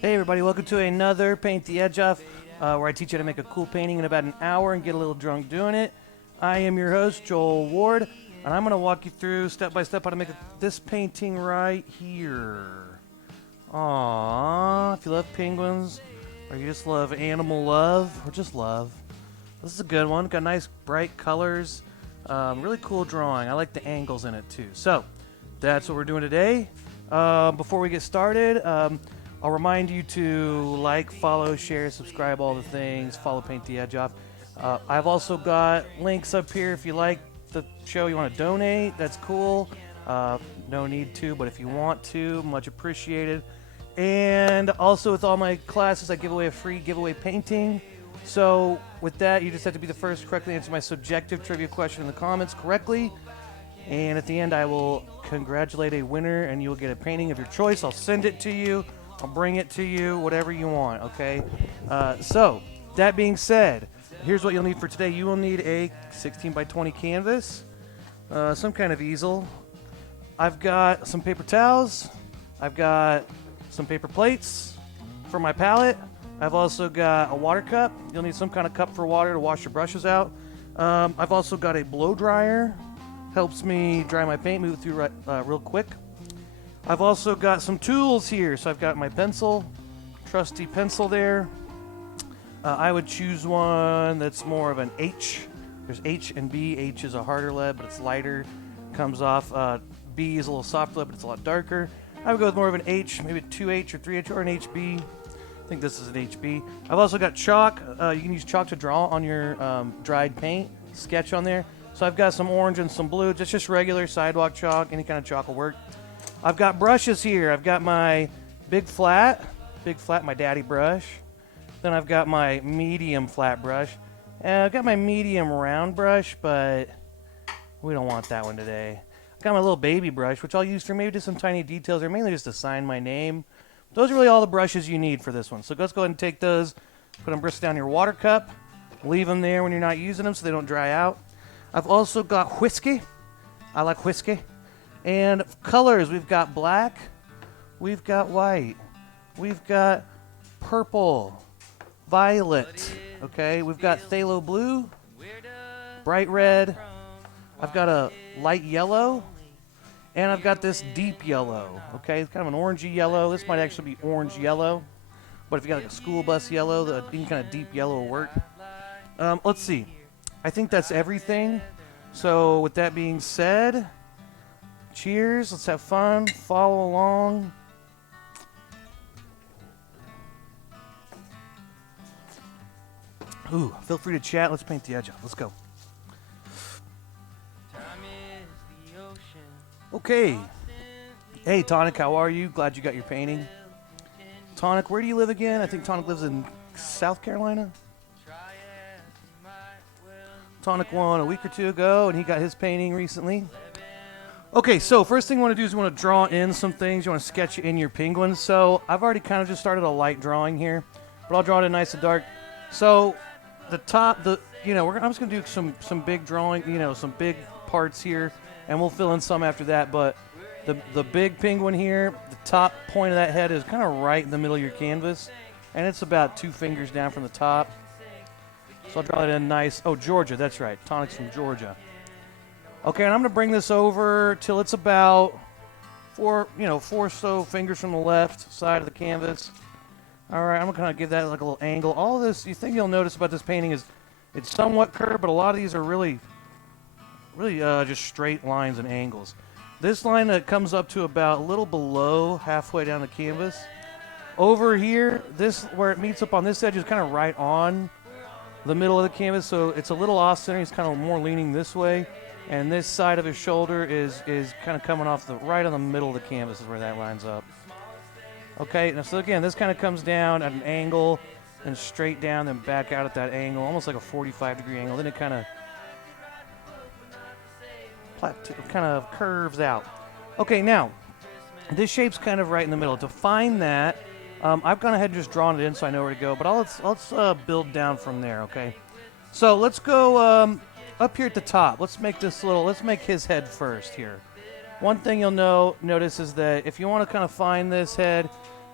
Hey everybody, welcome to another Paint the Edge Off, where I teach you how to make a cool painting in about an hour and get a little drunk doing it. I am your host, Joel Ward, and I'm going to walk you through step by step how to make this painting right here. Aww, if you love penguins, or you just love animal love, or just love, this is a good one. Got nice bright colors, really cool drawing. I like the angles in it too. So, that's what we're doing today. Before we get started, I'll remind you to like, follow, share, subscribe, all the things. Follow Paint the Edge Off. I've also got links up here if you like the show, you want to donate, that's cool. No need to, but if you want to, much appreciated. And also with all my classes, I give away a free giveaway painting. So with that, you just have to be the first to correctly answer my subjective trivia question in the comments correctly. And at the end, I will congratulate a winner, and you'll get a painting of your choice. I'll send it to you. I'll bring it to you, whatever you want, okay? So, that being said, here's what you'll need for today. You will need a 16 by 20 canvas, some kind of easel. I've got some paper towels. I've got some paper plates for my palette. I've also got a water cup. You'll need some kind of cup for water to wash your brushes out. I've also got a blow dryer. Helps me dry my paint, move through real quick. I've also got some tools here. So I've got my pencil, trusty pencil there. I would choose one that's more of an H. There's H and B. H is a harder lead, but it's lighter. Comes off. B is a little soft lead, but it's a lot darker. I would go with more of an H, maybe a 2H or 3H or an HB. I think this is an HB. I've also got chalk. You can use chalk to draw on your dried paint. Sketch on there. So I've got some orange and some blue. It's just regular sidewalk chalk. Any kind of chalk will work. I've got brushes here. I've got my big flat, my daddy brush. Then I've got my medium flat brush. And I've got my medium round brush, but we don't want that one today. I've got my little baby brush, which I'll use for maybe just some tiny details, or mainly just to sign my name. Those are really all the brushes you need for this one. So let's go ahead and take those, put them brushes down your water cup, leave them there when you're not using them so they don't dry out. I've also got whiskey. I like whiskey. And colors, we've got black, we've got white, we've got purple, violet, okay? We've got phthalo blue, bright red, I've got a light yellow, and I've got this deep yellow, okay? It's kind of an orangey yellow. This might actually be orange yellow, but if you got like a school bus yellow, the any kind of deep yellow will work. Let's see. I think that's everything. So with that being said, cheers, let's have fun, follow along. Ooh, feel free to chat, let's paint the edge off, let's go. Okay. Hey Tonic, how are you? Glad you got your painting. Tonic, where do you live again? I think Tonic lives in South Carolina. Tonic won a week or two ago, and he got his painting recently. Okay, so first thing you want to do is you want to draw in some things. You want to sketch in your penguins. So I've already kind of just started a light drawing here, but I'll draw it in nice and dark. So the top, I'm just going to do some big drawing, some big parts here, and we'll fill in some after that. But the big penguin here, the top point of that head is kind of right in the middle of your canvas, and it's about 2 fingers down from the top. So I'll draw it in nice. Oh, Georgia, that's right. Tonic's from Georgia. Okay, and I'm going to bring this over till it's about 4 or so fingers from the left side of the canvas. All right, I'm going to kind of give that like a little angle. All of this, you think you'll notice about this painting is it's somewhat curved, but a lot of these are really just straight lines and angles. This line that comes up to about a little below halfway down the canvas. Over here, this where it meets up on this edge is kind of right on the middle of the canvas, so it's a little off center. He's kind of more leaning this way, and this side of his shoulder is kind of coming off right on the middle of the canvas is where that lines up. Okay, now so again, this kind of comes down at an angle and straight down, then back out at that angle, almost like a 45-degree angle. Then it kind of curves out. Okay, now this shape's kind of right in the middle. To find that, I've gone ahead and just drawn it in so I know where to go, but let's build down from there, okay? So let's go up here at the top. Let's make his head first here. One thing you'll notice is that if you want to kind of find this head,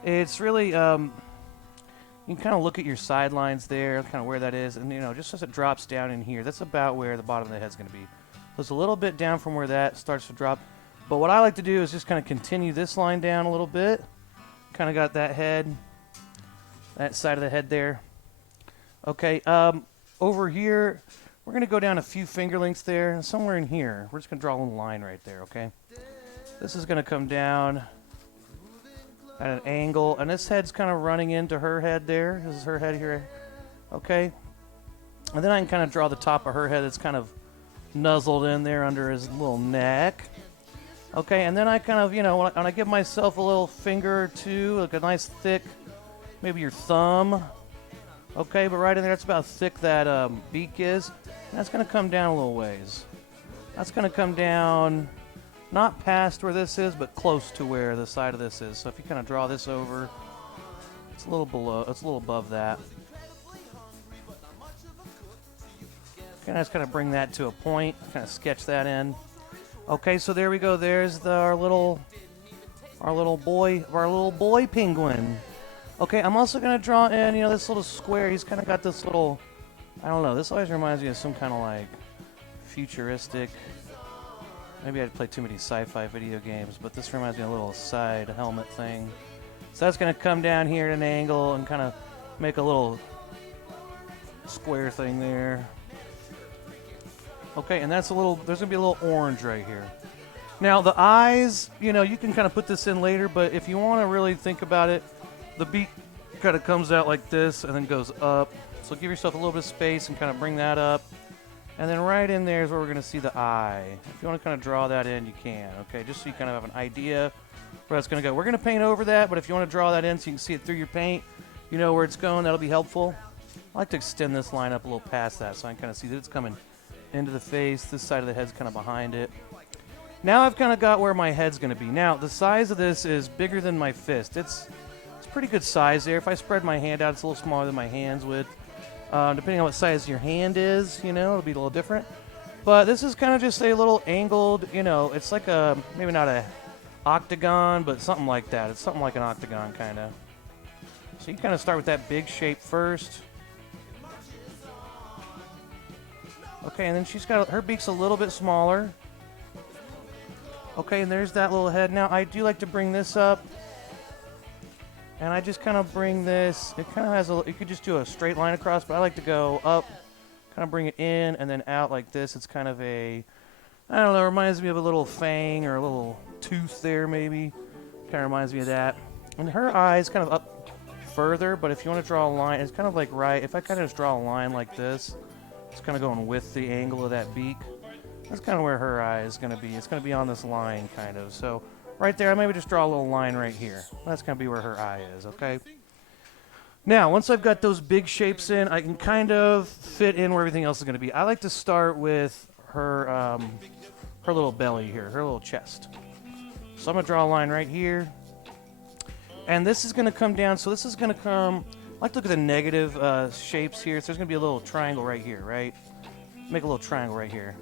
It's really, you can kind of look at your sidelines there, kind of where that is, and just as it drops down in here, that's about where the bottom of the head's going to be. So it's a little bit down from where that starts to drop. But what I like to do is just kind of continue this line down a little bit. Kind of got that head, that side of the head there. Okay, over here, we're going to go down a few finger lengths there, and somewhere in here, we're just going to draw a little line right there, okay? This is going to come down at an angle, and this head's kind of running into her head there. This is her head here, okay? And then I can kind of draw the top of her head. It's kind of nuzzled in there under his little neck. Okay, and then I kind of, when I give myself a little finger or two, like a nice thick, maybe your thumb. Okay, but right in there, that's about how thick that beak is. And that's going to come down a little ways. That's going to come down not past where this is, but close to where the side of this is. So if you kind of draw this over, it's a little below, it's a little above that. Kind of just kind of bring that to a point, kind of sketch that in. Okay, so there we go. There's our little boy penguin. Okay, I'm also gonna draw in, this little square. He's kind of got this little, I don't know. This always reminds me of some kind of like futuristic. Maybe I'd play too many sci-fi video games, but this reminds me of a little side helmet thing. So that's gonna come down here at an angle and kind of make a little square thing there. Okay, and that's there's going to be a little orange right here. Now, the eyes, you can kind of put this in later, but if you want to really think about it, the beak kind of comes out like this and then goes up. So give yourself a little bit of space and kind of bring that up. And then right in there is where we're going to see the eye. If you want to kind of draw that in, you can, okay? Just so you kind of have an idea where that's going to go. We're going to paint over that, but if you want to draw that in so you can see it through your paint, you know where it's going, that'll be helpful. I like to extend this line up a little past that so I can kind of see that it's coming into the face. This side of the head's kind of behind it. Now I've kind of got where my head's going to be. Now, the size of this is bigger than my fist. It's pretty good size there. If I spread my hand out, it's a little smaller than my hands would. Depending on what size your hand is, it'll be a little different. But this is kind of just a little angled, it's like maybe not a octagon, but something like that. It's something like an octagon, kind of. So you kind of start with that big shape first. Okay, and then she's got, her beak's a little bit smaller. Okay, and there's that little head. Now, I do like to bring this up. And I just kind of bring this, it kind of has you could just do a straight line across, but I like to go up, kind of bring it in, and then out like this. It's kind of I don't know, it reminds me of a little fang or a little tooth there, maybe. Kind of reminds me of that. And her eye's kind of up further, but if you want to draw a line, it's kind of like if I kind of just draw a line like this, it's kind of going with the angle of that beak. That's kind of where her eye is going to be. It's going to be on this line, kind of. So right there, I maybe just draw a little line right here. That's going to be where her eye is, okay? Now, once I've got those big shapes in, I can kind of fit in where everything else is going to be. I like to start with her little belly here, her little chest. So I'm going to draw a line right here. And this is going to come down. So this is going to come... I like to look at the negative shapes here. So there's going to be a little triangle right here, right? Make a little triangle right here.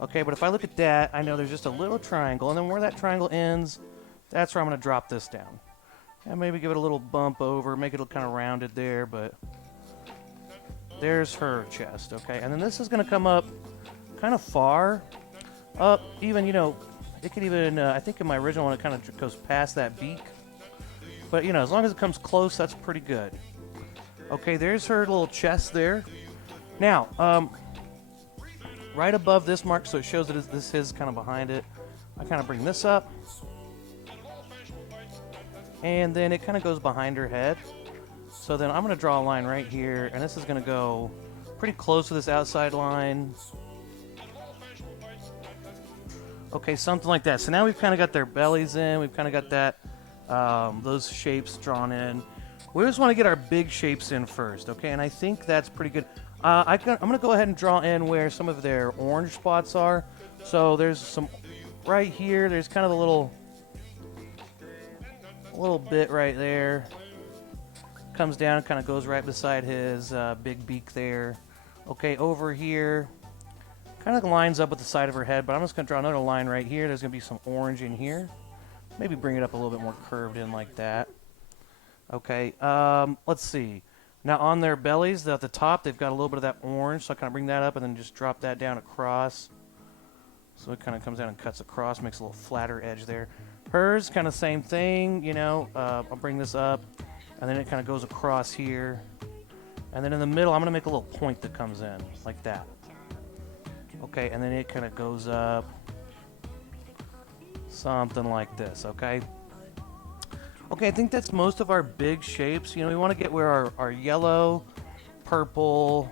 Okay, but if I look at that, I know there's just a little triangle. And then where that triangle ends, that's where I'm going to drop this down. And maybe give it a little bump over, make it look kind of rounded there, but there's her chest, okay? And then this is going to come up kind of far. Up, even, it could even, I think in my original one, it kind of goes past that beak. But, as long as it comes close, that's pretty good. Okay, there's her little chest there. Now, right above this mark, so it shows that this is kind of behind it, I kind of bring this up. And then it kind of goes behind her head. So then I'm going to draw a line right here, and this is going to go pretty close to this outside line. Okay, something like that. So now we've kind of got their bellies in. We've kind of got that, those shapes drawn in. We just want to get our big shapes in first, okay? And I think that's pretty good. I'm going to go ahead and draw in where some of their orange spots are. So there's some right here. There's kind of a little bit right there. Comes down, kind of goes right beside his big beak there. Okay, over here, kind of lines up with the side of her head, but I'm just going to draw another line right here. There's going to be some orange in here. Maybe bring it up a little bit more curved in like that. Okay, let's see. Now on their bellies, at the top, they've got a little bit of that orange, so I kind of bring that up and then just drop that down across. So it kind of comes down and cuts across, makes a little flatter edge there. Hers, kind of same thing, you know. I'll bring this up, and then it kind of goes across here. And then in the middle, I'm going to make a little point that comes in, like that. Okay, and then it kind of goes up, something like this, okay? Okay, I think that's most of our big shapes. You know, we want to get where our yellow, purple,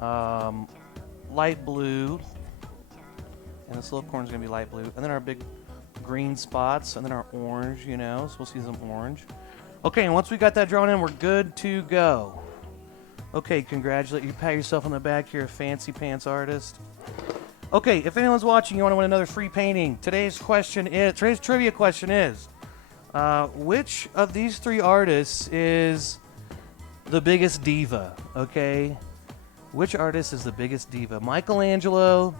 light blue, and this little corner is going to be light blue, and then our big green spots, and then our orange, you know, so we'll see some orange. Okay, and once we got that drawn in, we're good to go. Okay, congratulate you. Pat yourself on the back. You're a fancy pants artist. Okay, if anyone's watching, you want to win another free painting. Today's trivia question is, which of these three artists is the biggest diva? Okay, which artist is the biggest diva? Michelangelo,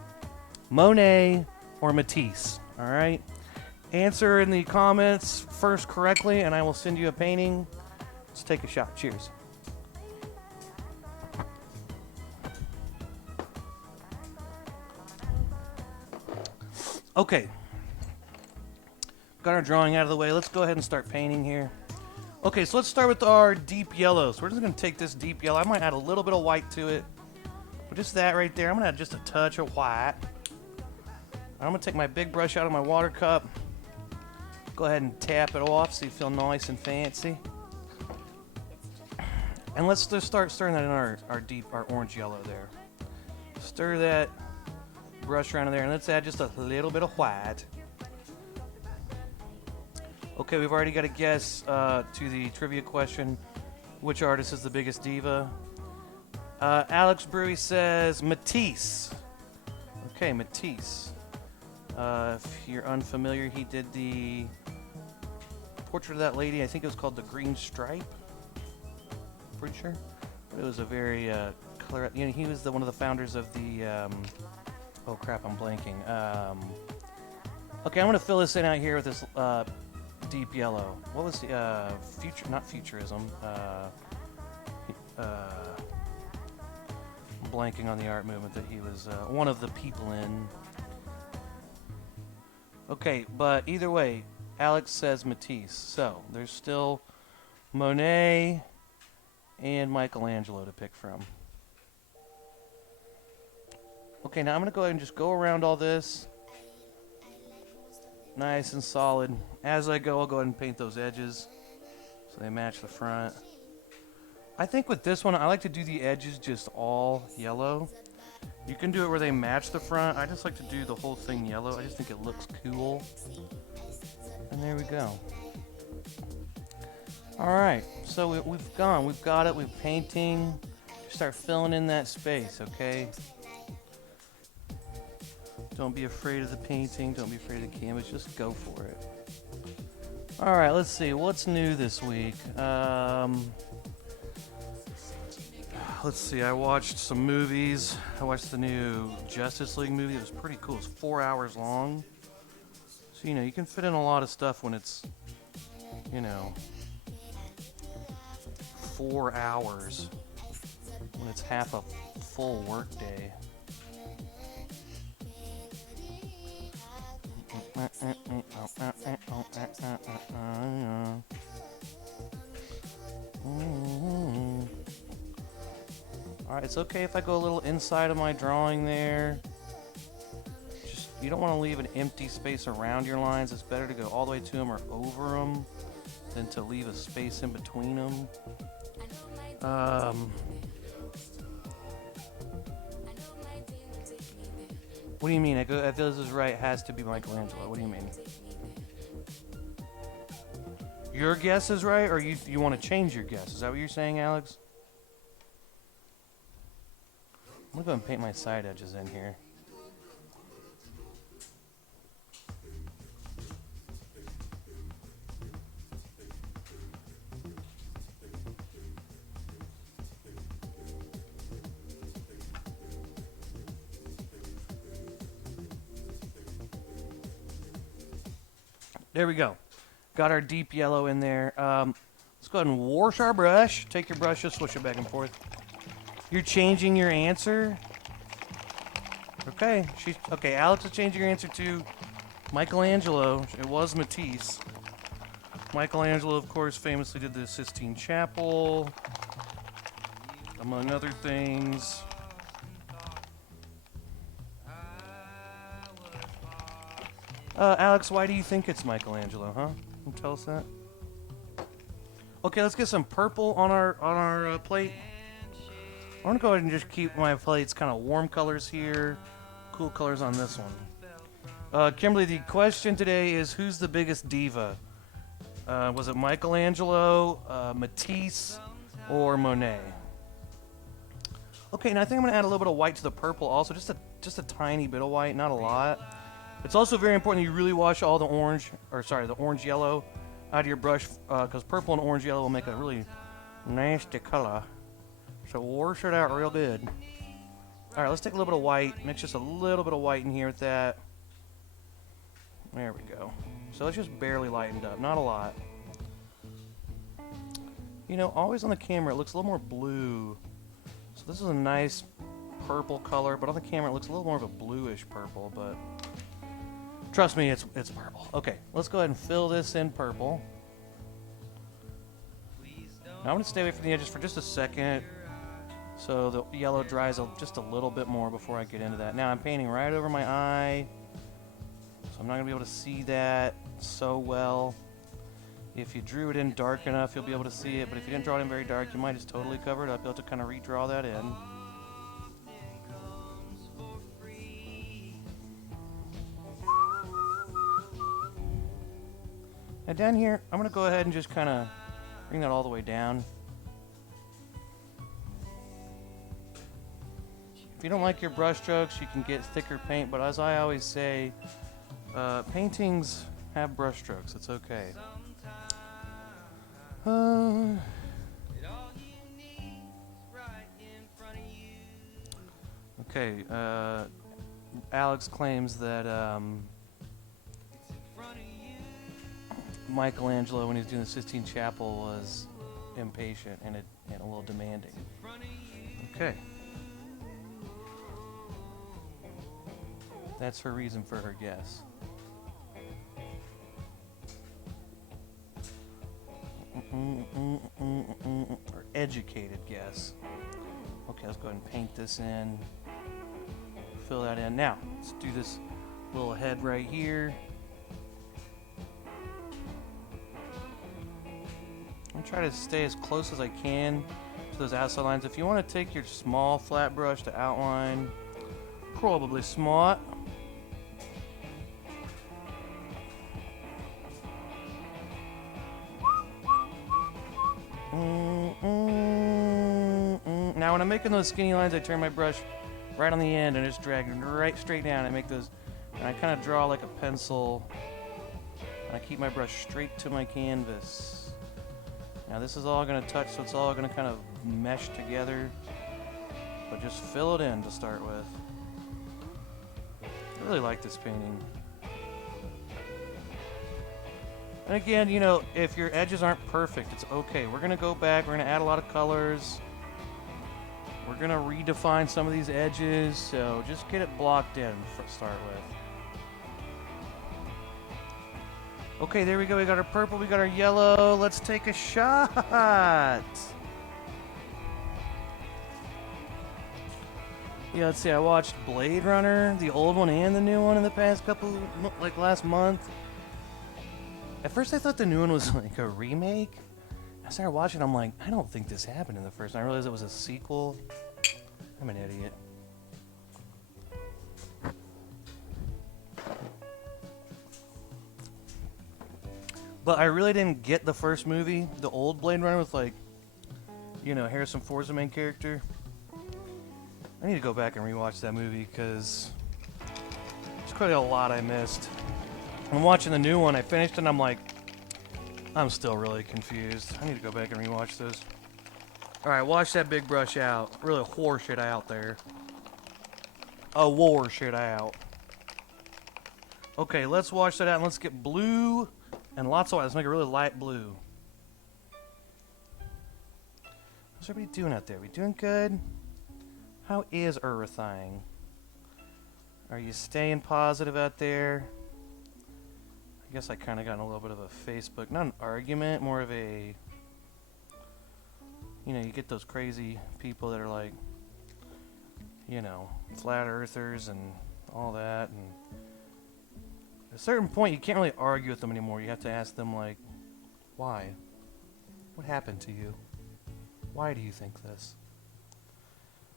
Monet, or Matisse? All right. Answer in the comments first correctly, and I will send you a painting. Let's take a shot. Cheers. Okay. Got our drawing out of the way. Let's go ahead and start painting here. Okay, so let's start with our deep yellow. So we're just going to take this deep yellow. I might add a little bit of white to it. But just that right there. I'm going to add just a touch of white. I'm going to take my big brush out of my water cup. Go ahead and tap it off so you feel nice and fancy. And let's just start stirring that in our orange yellow there. Stir that brush around in there, and let's add just a little bit of white. Okay, we've already got a guess to the trivia question. Which artist is the biggest diva? Alex Brewy says Matisse. Okay, Matisse. If you're unfamiliar, he did the portrait of that lady. I think it was called The Green Stripe. Pretty sure. But it was a very color. You know, he was one of the founders of the. Oh crap! I'm blanking. Okay, I'm gonna fill this in out here with this deep yellow. What was the not futurism? I'm blanking on the art movement that he was one of the people in. Okay, but either way, Alex says Matisse. So there's still Monet and Michelangelo to pick from. Okay, now I'm going to go ahead and just go around all this. Nice and solid. As I go, I'll go ahead and paint those edges so they match the front. I think with this one, I like to do the edges just all yellow. You can do it where they match the front. I just like to do the whole thing yellow. I just think it looks cool. And there we go. Alright, so we've got it, we're painting. Start filling in that space, okay? Don't be afraid of the painting, don't be afraid of the canvas, just go for it. Alright, let's see, what's new this week? Let's see, I watched some movies. I watched the new Justice League movie. It was pretty cool. It's 4 hours long. So, you know, you can fit in a lot of stuff when it's, you know, 4 hours. When it's half a full work day. Alright, it's okay if I go a little inside of my drawing there. Just, you don't want to leave an empty space around your lines. It's better to go all the way to them or over them than to leave a space in between them. What do you mean? I feel this is right. It has to be Michelangelo. What do you mean? Your guess is right, or you want to change your guess? Is that what you're saying, Alex? I'm gonna go and paint my side edges in here. There we go. Got our deep yellow in there. Let's go ahead and wash our brush. Take your brush, just switch it back and forth. You're changing your answer. Okay, okay. Alex is changing her answer to Michelangelo. It was Matisse. Michelangelo, of course, famously did the Sistine Chapel, among other things. Alex, why do you think it's Michelangelo, huh? Can you tell us that? Okay, let's get some purple on our plate. I want to go ahead and just keep my plates kind of warm colors here, cool colors on this one. Kimberly, the question today is, who's the biggest diva? Was it Michelangelo, Matisse, or Monet? Okay, now I think I'm going to add a little bit of white to the purple also, just a tiny bit of white, not a lot. It's also very important that you really wash all the orange yellow out of your brush, because purple and orange yellow will make a really nasty color. So wash it out real good. All right, let's take a little bit of white, mix just a little bit of white in here with that. There we go. So it's just barely lightened up, not a lot. You know, always on the camera it looks a little more blue. So this is a nice purple color, but on the camera it looks a little more of a bluish purple, but trust me, it's purple. Okay, let's go ahead and fill this in purple. Now I'm going to stay away from the edges for just a second so the yellow dries just a little bit more before I get into that. Now I'm painting right over my eye, so I'm not going to be able to see that so well. If you drew it in dark enough, you'll be able to see it, but if you didn't draw it in very dark, you might just totally cover it up. You'll have to kind of redraw that in. Now down here, I'm going to go ahead and just kind of bring that all the way down. If you don't like your brush strokes, you can get thicker paint, but as I always say, paintings have brush strokes. It's okay. Okay, Alex claims that Michelangelo, when he was doing the Sistine Chapel, was impatient and a little demanding. Okay. That's her reason for her guess. Or educated guess. Okay, let's go ahead and paint this in. Fill that in. Now, let's do this little head right here. I'm trying to stay as close as I can to those outside lines. If you want to take your small flat brush to outline, probably smart. Now when I'm making those skinny lines, I turn my brush right on the end and just drag right straight down and make those, and I kind of draw like a pencil, and I keep my brush straight to my canvas. Now this is all going to touch, so it's all going to kind of mesh together, but just fill it in to start with. I really like this painting. And again, you know, if your edges aren't perfect, it's okay. We're going to go back, we're going to add a lot of colors. We're going to redefine some of these edges, so just get it blocked in to start with. Okay, there we go. We got our purple, we got our yellow. Let's take a shot. Yeah, let's see. I watched Blade Runner, the old one and the new one in the past couple, like last month. At first I thought the new one was like a remake. I started watching, I'm like, I don't think this happened in the first one. I realized it was a sequel. I'm an idiot. But I really didn't get the first movie, the old Blade Runner with, like, you know, Harrison Ford's the main character. I need to go back and rewatch that movie because there's quite a lot I missed. I'm watching the new one. I finished it and I'm like, I'm still really confused. I need to go back and rewatch this. Alright, wash that big brush out. Really wash it out there. Oh, wash it out. Okay, let's wash that out and let's get blue And lots of white. Let's make it really light blue. How's everybody doing out there? We doing good? How is everything? Are you staying positive out there? I guess I kind of got in a little bit of a Facebook, not an argument, more of a, you know, you get those crazy people that are like, you know, flat earthers and all that, and at a certain point you can't really argue with them anymore. You have to ask them, like, why? What happened to you? Why do you think this?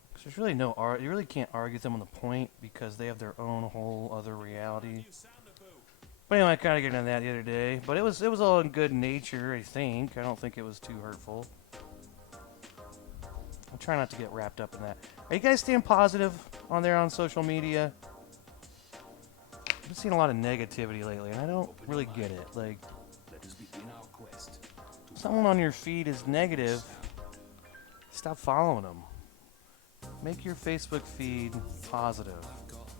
Because there's really no you really can't argue with them on the point because they have their own whole other reality. But anyway, I kind of got into that the other day, but it was all in good nature, I think. I don't think it was too hurtful. I try not to get wrapped up in that. Are you guys staying positive on there on social media? I've been seeing a lot of negativity lately, and I don't really get it. Like, if someone on your feed is negative, stop following them. Make your Facebook feed positive.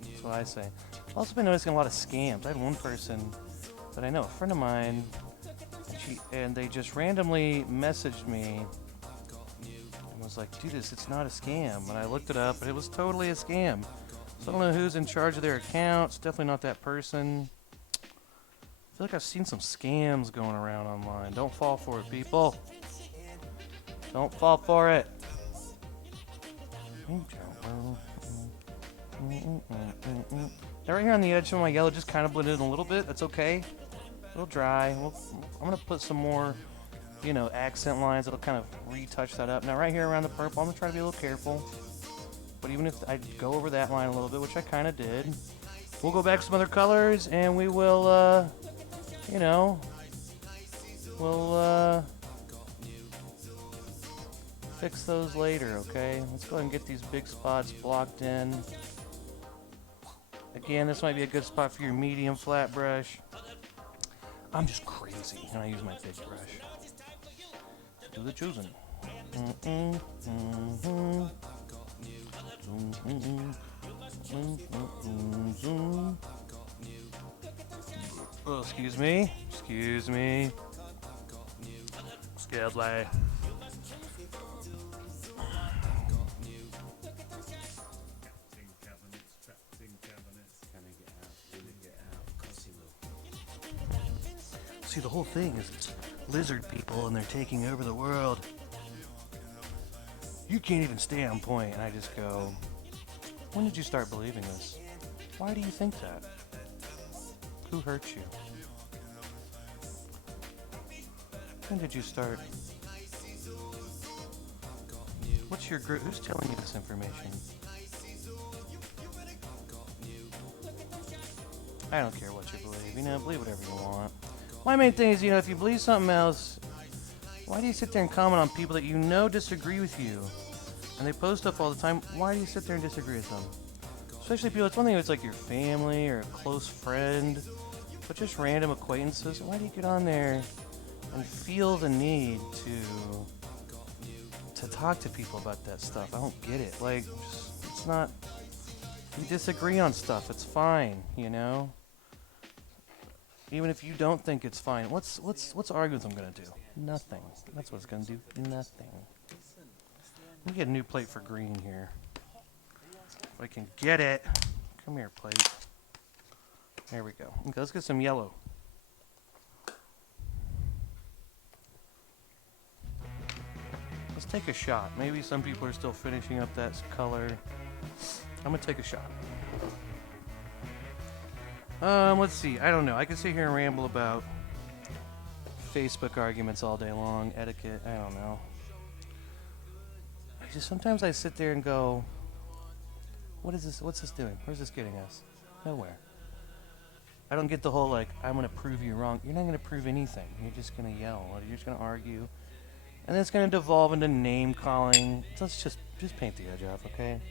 That's what I say. I've also been noticing a lot of scams. I had one person that I know, a friend of mine, and they just randomly messaged me and was like, dude, it's not a scam. And I looked it up, and it was totally a scam. So I don't know who's in charge of their account. It's definitely not that person. I feel like I've seen some scams going around online. Don't fall for it, people. Don't fall for it. Now right here on the edge of my yellow just kind of blended in a little bit. That's okay. A little dry. I'm going to put some more, you know, accent lines that'll kind of retouch that up. Now right here around the purple, I'm going to try to be a little careful. But even if I go over that line a little bit, which I kind of did, we'll go back to some other colors and we will, you know, we'll fix those later, okay? Let's go ahead and get these big spots blocked in. Again, this might be a good spot for your medium flat brush. I'm just crazy, and I use my big brush. Do the choosing. Oh, excuse me. Excuse me. Excuse me. See, the whole thing is it's lizard people and they're taking over the world. You can't even stay on point. And I just go, when did you start believing this? Why do you think that? Who hurt you? When did you start? What's your group? Who's telling you this information? I don't care what you believe. You know, believe whatever you want. My main thing is, you know, if you believe something else, why do you sit there and comment on people that you know disagree with you? And they post stuff all the time. Why do you sit there and disagree with them? Especially people, it's one thing if it's like your family or a close friend, but just random acquaintances. Why do you get on there and feel the need to talk to people about that stuff? I don't get it. Like, just, it's not, you disagree on stuff. It's fine, you know? Even if you don't think it's fine, what's arguments I'm gonna do? Nothing. That's what it's gonna do. Nothing. Let me get a new plate for green here. If I can get it. Come here, plate. There we go. Okay, let's get some yellow. Let's take a shot. Maybe some people are still finishing up that color. I'm gonna take a shot. Let's see. I don't know. I could sit here and ramble about Facebook arguments all day long, etiquette. I don't know. Sometimes I sit there and go, what is this? What's this doing? Where's this getting us? Nowhere. I don't get the whole, like, I'm going to prove you wrong. You're not going to prove anything. You're just going to yell. Or you're just going to argue. And then it's going to devolve into name calling. Let's just paint the edge off, okay?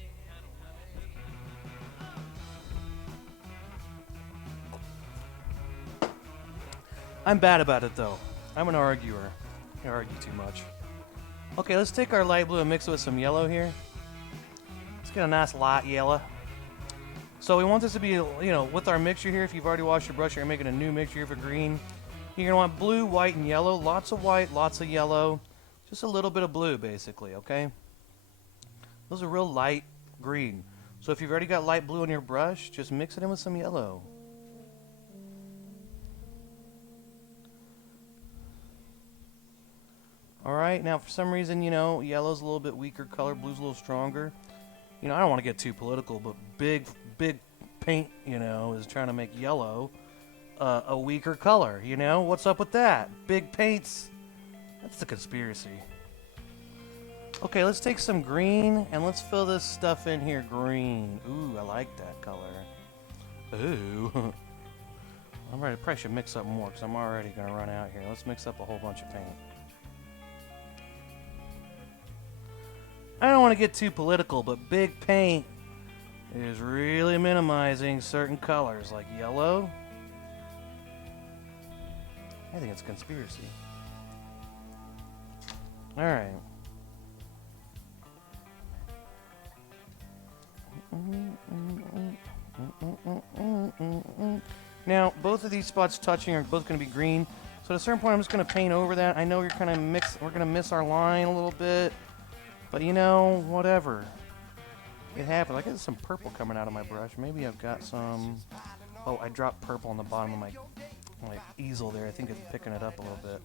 I'm bad about it, though. I'm an arguer. I argue too much. Okay, let's take our light blue and mix it with some yellow here. Let's get a nice light yellow. So we want this to be, you know, with our mixture here, if you've already washed your brush, you're making a new mixture here for green. You're going to want blue, white, and yellow. Lots of white, lots of yellow. Just a little bit of blue, basically, okay? Those are real light green. So if you've already got light blue on your brush, just mix it in with some yellow. Alright, now for some reason, you know, yellow's a little bit weaker color, blue's a little stronger. You know, I don't want to get too political, but big paint, you know, is trying to make yellow a weaker color, you know? What's up with that? Big paints, that's the conspiracy. Okay, let's take some green, and let's fill this stuff in here green. Ooh, I like that color. Ooh. Alright, I probably should mix up more, because I'm already going to run out here. Let's mix up a whole bunch of paint. I don't want to get too political, but big paint is really minimizing certain colors, like yellow. I think it's a conspiracy. Alright. Now, both of these spots touching are both going to be green. So at a certain point, I'm just going to paint over that. I know you're kind of we're going to miss our line a little bit. But you know, whatever. It happens. I got some purple coming out of my brush. Maybe I've got some... Oh, I dropped purple on the bottom of my easel there. I think it's picking it up a little bit.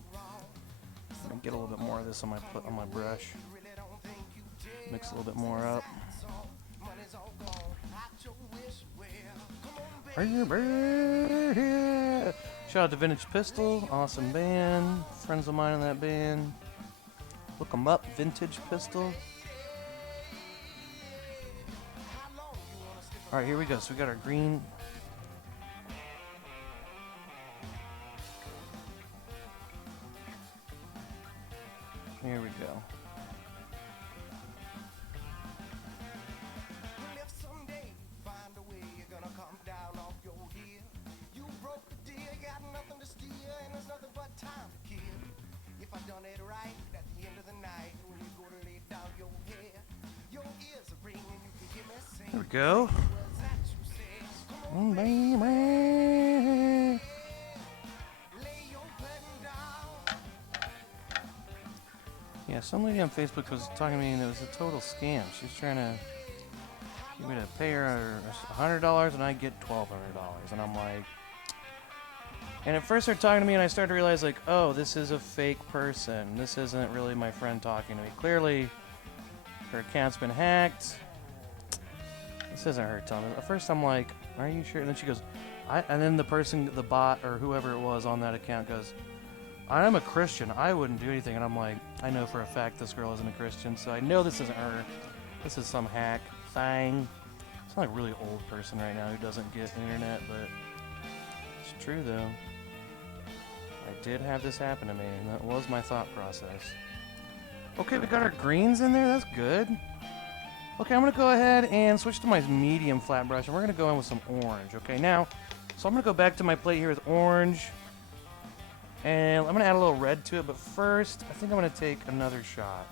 I'm gonna get a little bit more of this on my brush. Mix a little bit more up. Shout out to Vintage Pistol. Awesome band. Friends of mine in that band. Look them up, Vintage Pistol. Alright, here we go. So we got our green. Here we go. There we go. Yeah, some lady on Facebook was talking to me and it was a total scam. She's trying to get me to pay her $100 and I get $1,200. And I'm like... And at first they're talking to me and I started to realize like, oh, this is a fake person. This isn't really my friend talking to me. Clearly, her account's been hacked. This isn't her telling me. At first I'm like, are you sure? And then she goes, and then the person, the bot or whoever it was on that account goes, I'm a Christian. I wouldn't do anything. And I'm like, I know for a fact this girl isn't a Christian, so I know this isn't her. This is some hack thing. It's like a really old person right now who doesn't get the internet, but it's true though. I did have this happen to me, and that was my thought process. Okay, we got our greens in there. That's good. Okay, I'm going to go ahead and switch to my medium flat brush, and we're going to go in with some orange. Okay, now, so I'm going to go back to my plate here with orange, and I'm going to add a little red to it, but first, I think I'm going to take another shot.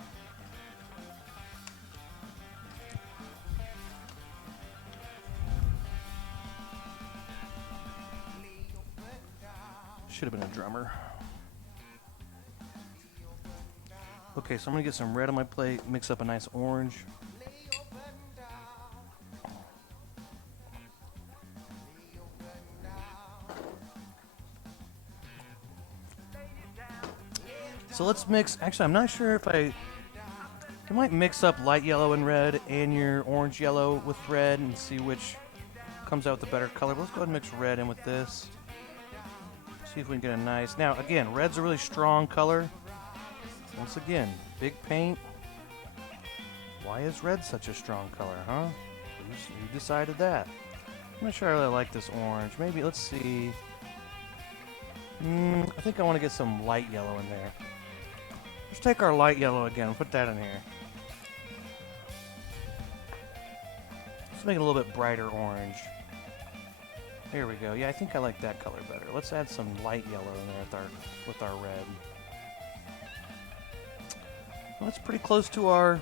Should have been a drummer. Okay, so I'm going to get some red on my plate, mix up a nice orange. So let's mix, actually I'm not sure if you might mix up light yellow and red and your orange yellow with red and see which comes out with the better color. But let's go ahead and mix red in with this. See if we can get a nice, now again, red's a really strong color. Once again, big paint. Why is red such a strong color, huh? Who decided that? I'm not sure I really like this orange. Maybe, let's see. I think I want to get some light yellow in there. Let's take our light yellow again and put that in here. Let's make it a little bit brighter orange. Here we go. Yeah, I think I like that color better. Let's add some light yellow in there with our red. Well, that's pretty close to our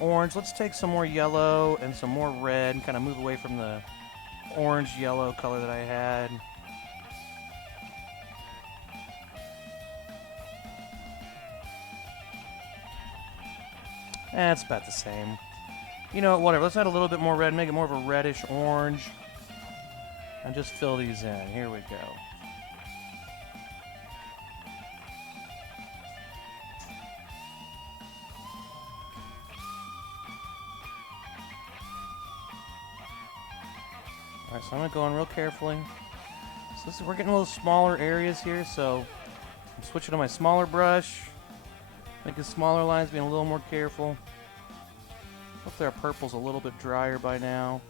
orange. Let's take some more yellow and some more red and kind of move away from the orange-yellow color that I had. It's about the same. You know what, whatever. Let's add a little bit more red, make it more of a reddish orange. And just fill these in. Here we go. Alright, so I'm going to go in real carefully. So we're getting a little smaller areas here, so I'm switching to my smaller brush. Making smaller lines, being a little more careful. Hopefully our purple's a little bit drier by now.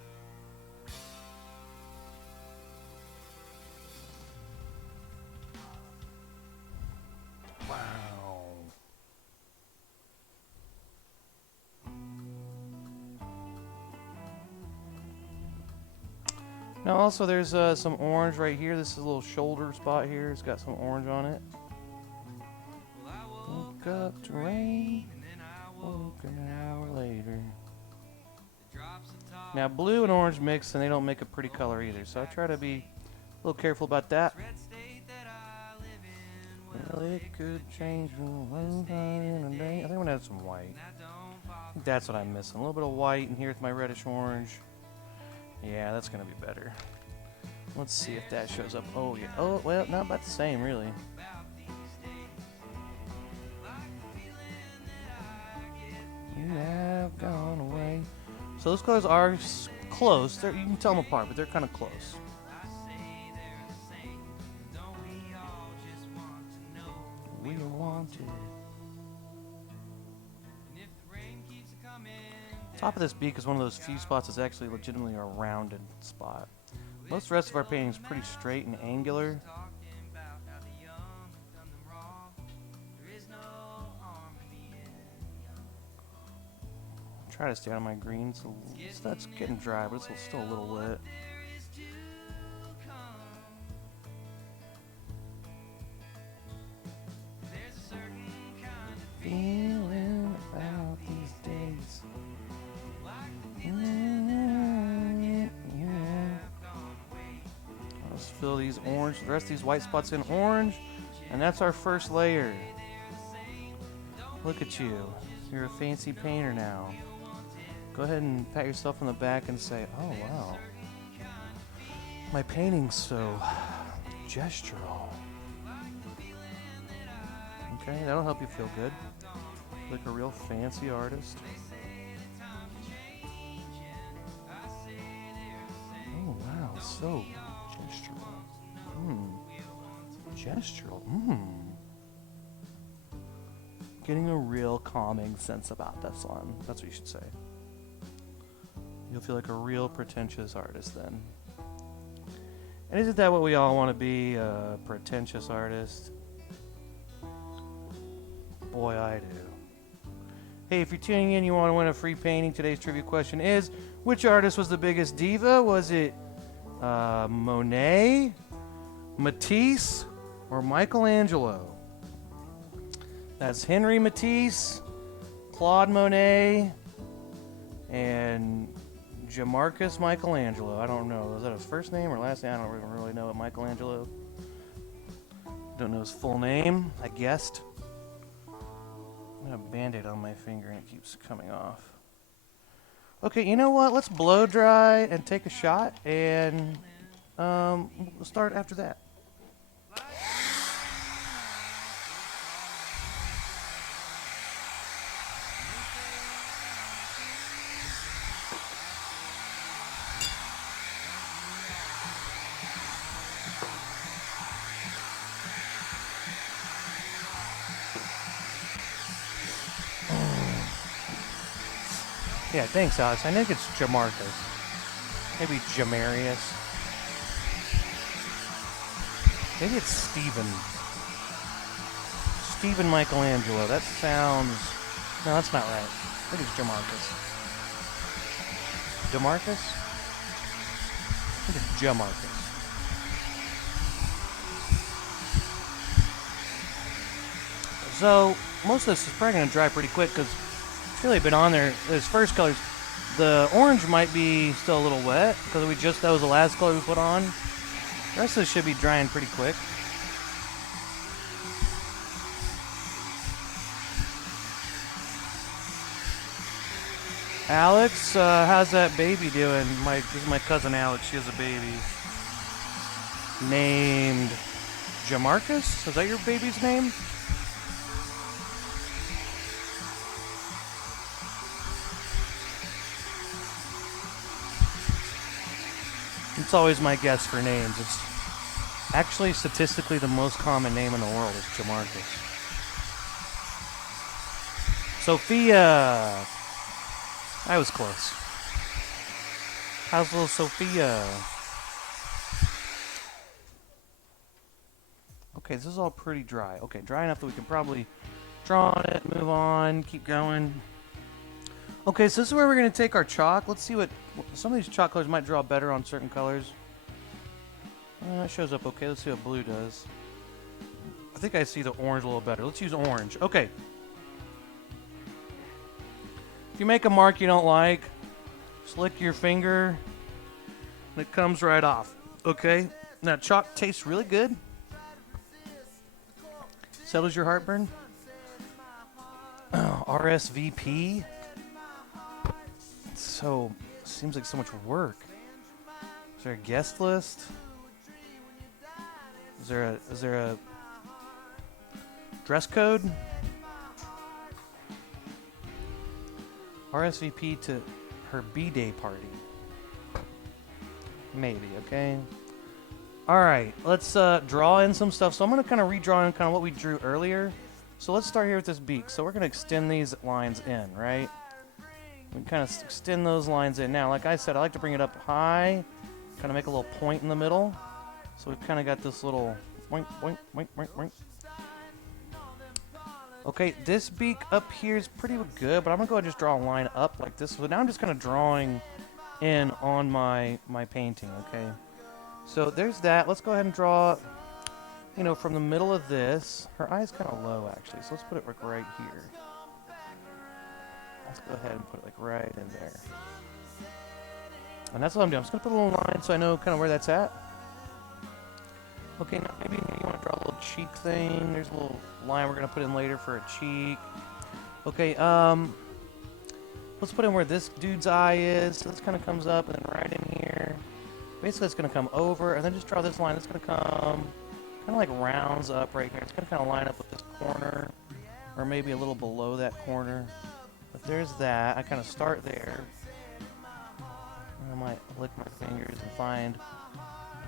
Wow. Now also there's some orange right here. This is a little shoulder spot here. It's got some orange on it. Woke up to rain, woke an hour later. Now blue and orange mix and they don't make a pretty color either, so I try to be a little careful about that. Well, it could change one time in a day. I think I'm gonna add some white. I think that's what I'm missing. A little bit of white in here with my reddish orange. Yeah, that's gonna be better. Let's see if that shows up. Oh yeah. Oh well, not about the same really. You have gone away. So those colors are close. You can tell them apart, but they're kind of close. We wanted. Top of this beak is one of those few spots that's actually legitimately a rounded spot. Most of the rest of our painting is pretty straight and angular. Try to stay out of my greens. So that's getting dry, but it's still a little wet. Feeling about these days. Let's fill these orange, the rest of these white spots in orange, and that's our first layer. Look at you. You're a fancy painter now. Go ahead and pat yourself on the back and say, oh wow, my painting's so gestural. Okay, that'll help you feel good. Like a real fancy artist. Oh wow, so gestural. Gestural. Getting a real calming sense about this one. That's what you should say. You'll feel like a real pretentious artist then. And isn't that what we all want to be? A pretentious artist? Boy, I do. Hey, if you're tuning in, you want to win a free painting. Today's trivia question is, which artist was the biggest diva? Was it Monet, Matisse, or Michelangelo? That's Henri Matisse, Claude Monet, and Jamarcus Michelangelo. I don't know. Was that his first name or last name? I don't even really know it. Michelangelo. Don't know his full name. I guessed. I have a band-aid on my finger and it keeps coming off. Okay, you know what? Let's blow dry and take a shot, and we'll start after that. Yeah, thanks, Alex. I think it's Jamarcus. Maybe Jamarius. Maybe it's Stephen. Stephen Michelangelo. That sounds... No, that's not right. I think it's Jamarcus. Jamarcus? I think it's Jamarcus. So, most of this is probably going to dry pretty quick because it's really been on there. Those first colors, the orange might be still a little wet because that was the last color we put on. The rest of this should be drying pretty quick. Alex, how's that baby doing? This is my cousin Alex. She has a baby named Jamarcus. Is that your baby's name? It's always my guess for names. It's actually statistically the most common name in the world is Jamarcus. Sophia. I was close. How's little Sophia? Okay, this is all pretty dry. Okay, dry enough that we can probably draw on it, move on, keep going. Okay, so this is where we're going to take our chalk. Let's see what some of these chalk colors might draw better on certain colors. That shows up okay. Let's see what blue does. I think I see the orange a little better. Let's use orange. Okay. If you make a mark you don't like, just lick your finger and it comes right off. Okay? Now, chalk tastes really good. Settles your heartburn. RSVP. So, seems like so much work. Is there a guest list? Is there a dress code? RSVP to her B-Day party. Maybe, okay? Alright, let's draw in some stuff. So I'm going to kind of redraw in kind of what we drew earlier. So let's start here with this beak. So we're going to extend these lines in, right? We kind of extend those lines in. Now, like I said, I like to bring it up high, kind of make a little point in the middle. So we've kind of got this little boink, boink, boink, boink, boink. Okay, this beak up here is pretty good, but I'm going to go ahead and just draw a line up like this. So now I'm just kind of drawing in on my painting, okay? So there's that. Let's go ahead and draw, from the middle of this. Her eye's kind of low, actually, so let's put it like right here. Let's go ahead and put it like right in there. And that's what I'm doing. I'm just going to put a little line so I know kind of where that's at. Okay, now maybe you want to draw a little cheek thing. There's a little line we're going to put in later for a cheek. Okay, let's put in where this dude's eye is. So this kind of comes up and then right in here. Basically, it's going to come over, and then just draw this line. It's going to come kind of like rounds up right here. It's going to kind of line up with this corner, or maybe a little below that corner. But there's that. I kind of start there. I might lick my fingers and find.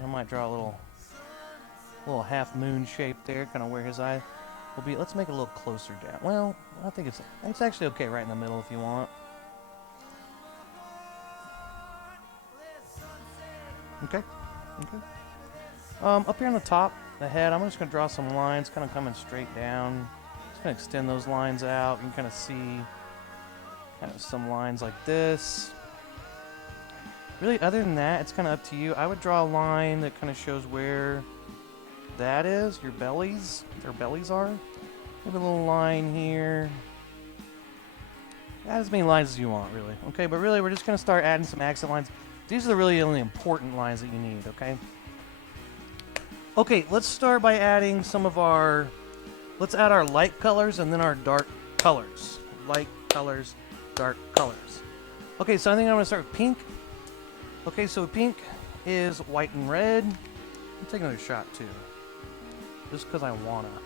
I might draw a little half moon shape there, kind of where his eye will be. Let's make it a little closer down. Well, I think it's actually okay right in the middle if you want. Okay. Up here on the top, the head, I'm just going to draw some lines, kind of coming straight down. Just going to extend those lines out. You can kind of see kind of some lines like this. Really, other than that, it's kind of up to you. I would draw a line that kind of shows where that is, your bellies, their bellies are. Maybe a little line here. Add as many lines as you want, really. Okay, but really, we're just going to start adding some accent lines. These are the really only important lines that you need, okay? Okay, let's start by adding let's add our light colors and then our dark colors. Light colors, dark colors. Okay, so I think I'm going to start with pink. Okay, so pink is white and red. I'll take another shot, too. Just because I want to.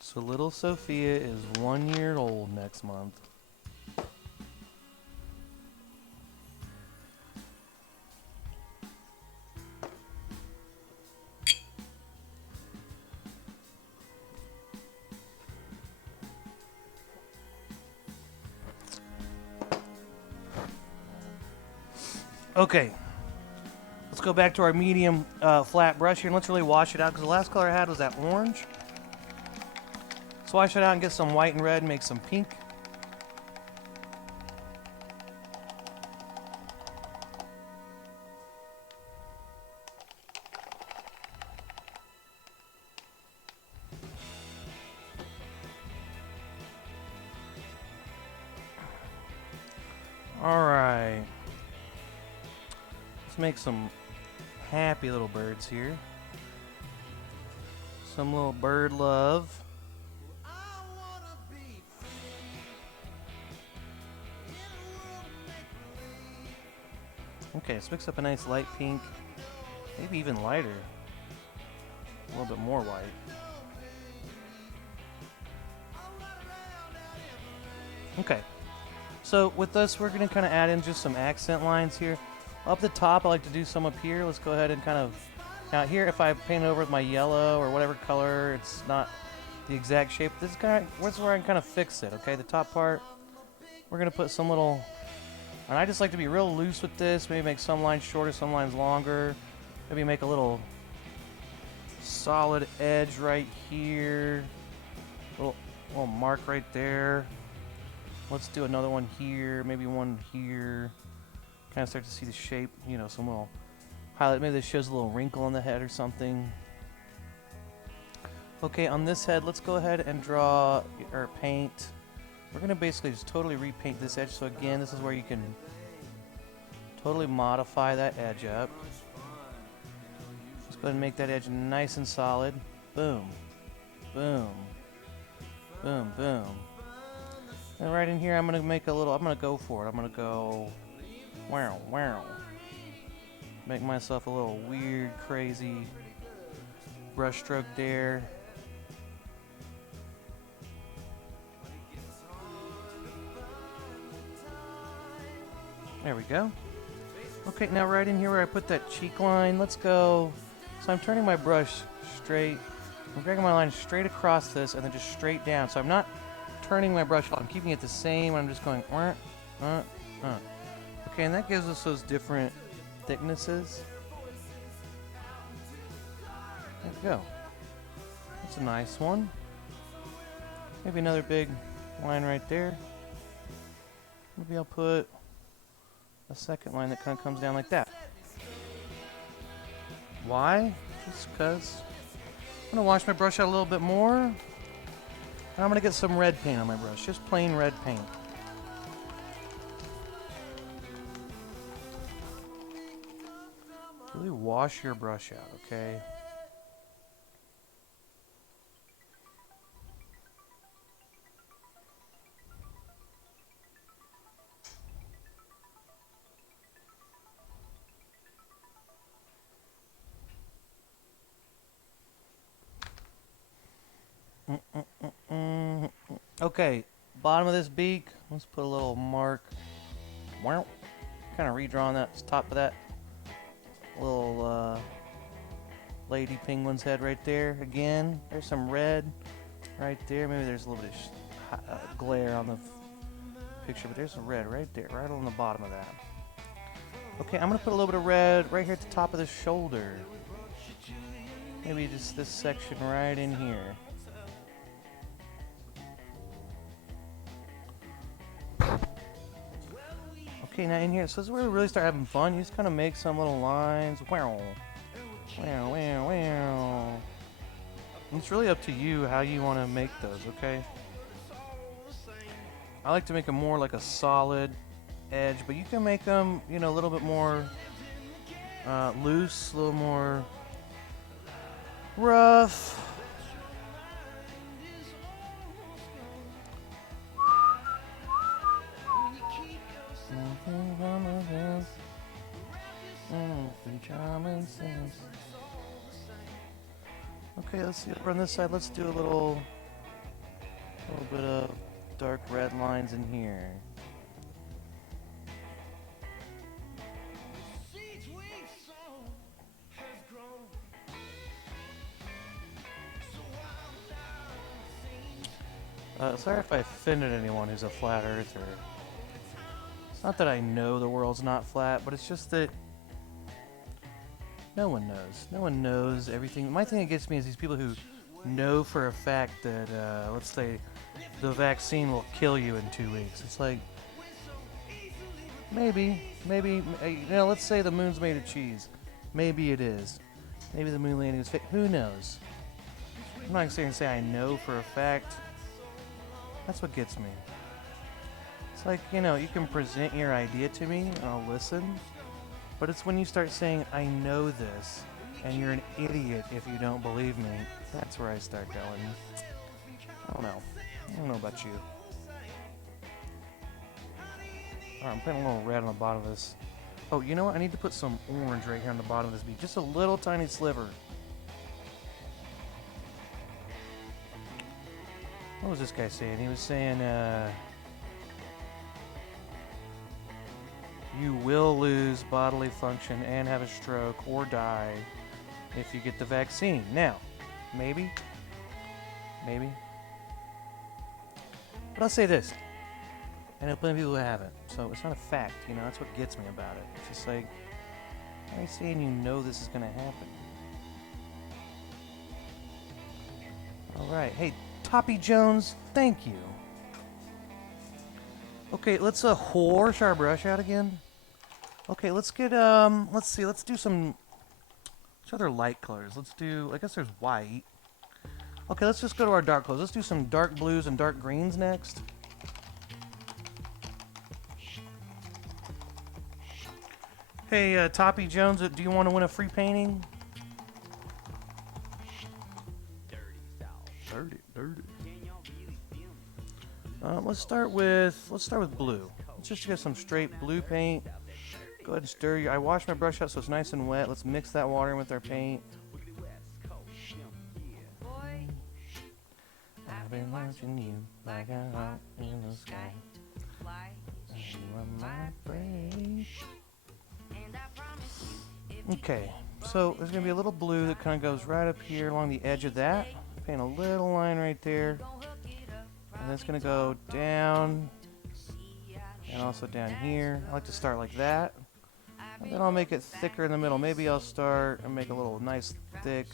So little Sophia is 1 year old next month. Okay. Let's go back to our medium flat brush here and let's really wash it out because the last color I had was that orange. Let's wash it out and get some white and red and make some pink. All right. Let's make some happy little birds here. Some little bird love. Okay, let's mix up a nice light pink. Maybe even lighter. A little bit more white. Okay. So with this, we're going to kind of add in just some accent lines here. Up the top, I like to do some up here. Let's go ahead and kind of... Now here, if I paint it over with my yellow or whatever color, it's not the exact shape. This is where I can kind of fix it, okay? The top part, we're going to put some little... And I just like to be real loose with this. Maybe make some lines shorter, some lines longer. Maybe make a little solid edge right here. Little mark right there. Let's do another one here. Maybe one here. Kind of start to see the shape. You know, some little highlight. Maybe this shows a little wrinkle on the head or something. Okay, on this head, let's go ahead and draw or paint. We're going to basically just totally repaint this edge. So again, this is where you can totally modify that edge up. Let's go ahead and make that edge nice and solid. Boom. Boom. Boom, boom. And right in here, I'm going to go for it. I'm going to go, wow, wow. Make myself a little weird, crazy brush stroke there. There we go. Okay, now right in here where I put that cheek line, let's go. So I'm turning my brush straight. I'm dragging my line straight across this and then just straight down. So I'm not turning my brush, I'm keeping it the same. I'm just going, Okay, and that gives us those different thicknesses. There we go. That's a nice one. Maybe another big line right there. Maybe I'll put a second line that kind of comes down like that. Why? Just because. I'm going to wash my brush out a little bit more. And I'm going to get some red paint on my brush. Just plain red paint. Really wash your brush out, okay? Okay, bottom of this beak, let's put a little mark. Kind of redrawing that top of that little lady penguin's head right there. Again, there's some red right there. Maybe there's a little bit of glare on the picture, but there's some red right there, right on the bottom of that. Okay, I'm going to put a little bit of red right here at the top of the shoulder. Maybe just this section right in here. Okay, now in here, so this is where we really start having fun. You just kind of make some little lines. Wow. Wow, wow, wow. And it's really up to you how you want to make those, okay? I like to make them more like a solid edge, but you can make them, you know, a little bit more loose, a little more rough. Okay, let's see. Over on this side, let's do a little bit of dark red lines in here. Sorry if I offended anyone who's a flat earther. It's not that I know the world's not flat, but it's just that no one knows. No one knows everything. My thing that gets me is these people who know for a fact that, let's say, the vaccine will kill you in 2 weeks. It's like, maybe, you know, let's say the moon's made of cheese. Maybe it is. Maybe the moon landing is fake. Who knows? I'm not going to say I know for a fact. That's what gets me. It's like, you know, you can present your idea to me and I'll listen. But it's when you start saying, I know this, and you're an idiot if you don't believe me. That's where I start going. I don't know. I don't know about you. Alright, I'm putting a little red on the bottom of this. Oh, you know what? I need to put some orange right here on the bottom of this bead. Just a little tiny sliver. What was this guy saying? He was saying, you will lose bodily function and have a stroke or die if you get the vaccine. Now, maybe. But I'll say this. I know plenty of people who haven't. So it's not a fact, you know, that's what gets me about it. It's just like, why are you saying you know this is going to happen? Alright, hey, Toppy Jones, thank you. Okay, let's wash our brush out again. Okay, let's get, let's see, let's do some other light colors. Let's do, I guess there's white. Okay, let's just go to our dark colors. Let's do some dark blues and dark greens next. Hey, Toppy Jones, do you want to win a free painting? Dirty. Let's start with blue. Let's just get some straight blue paint. Go ahead and stir. I washed my brush out so it's nice and wet. Let's mix that water in with our paint. I've been watching you like a hawk in the sky. You are my prey. Okay, so there's going to be a little blue that kind of goes right up here along the edge of that. Paint a little line right there. And then it's going to go down and also down here. I like to start like that. And then I'll make it thicker in the middle. Maybe I'll start and make a little nice thick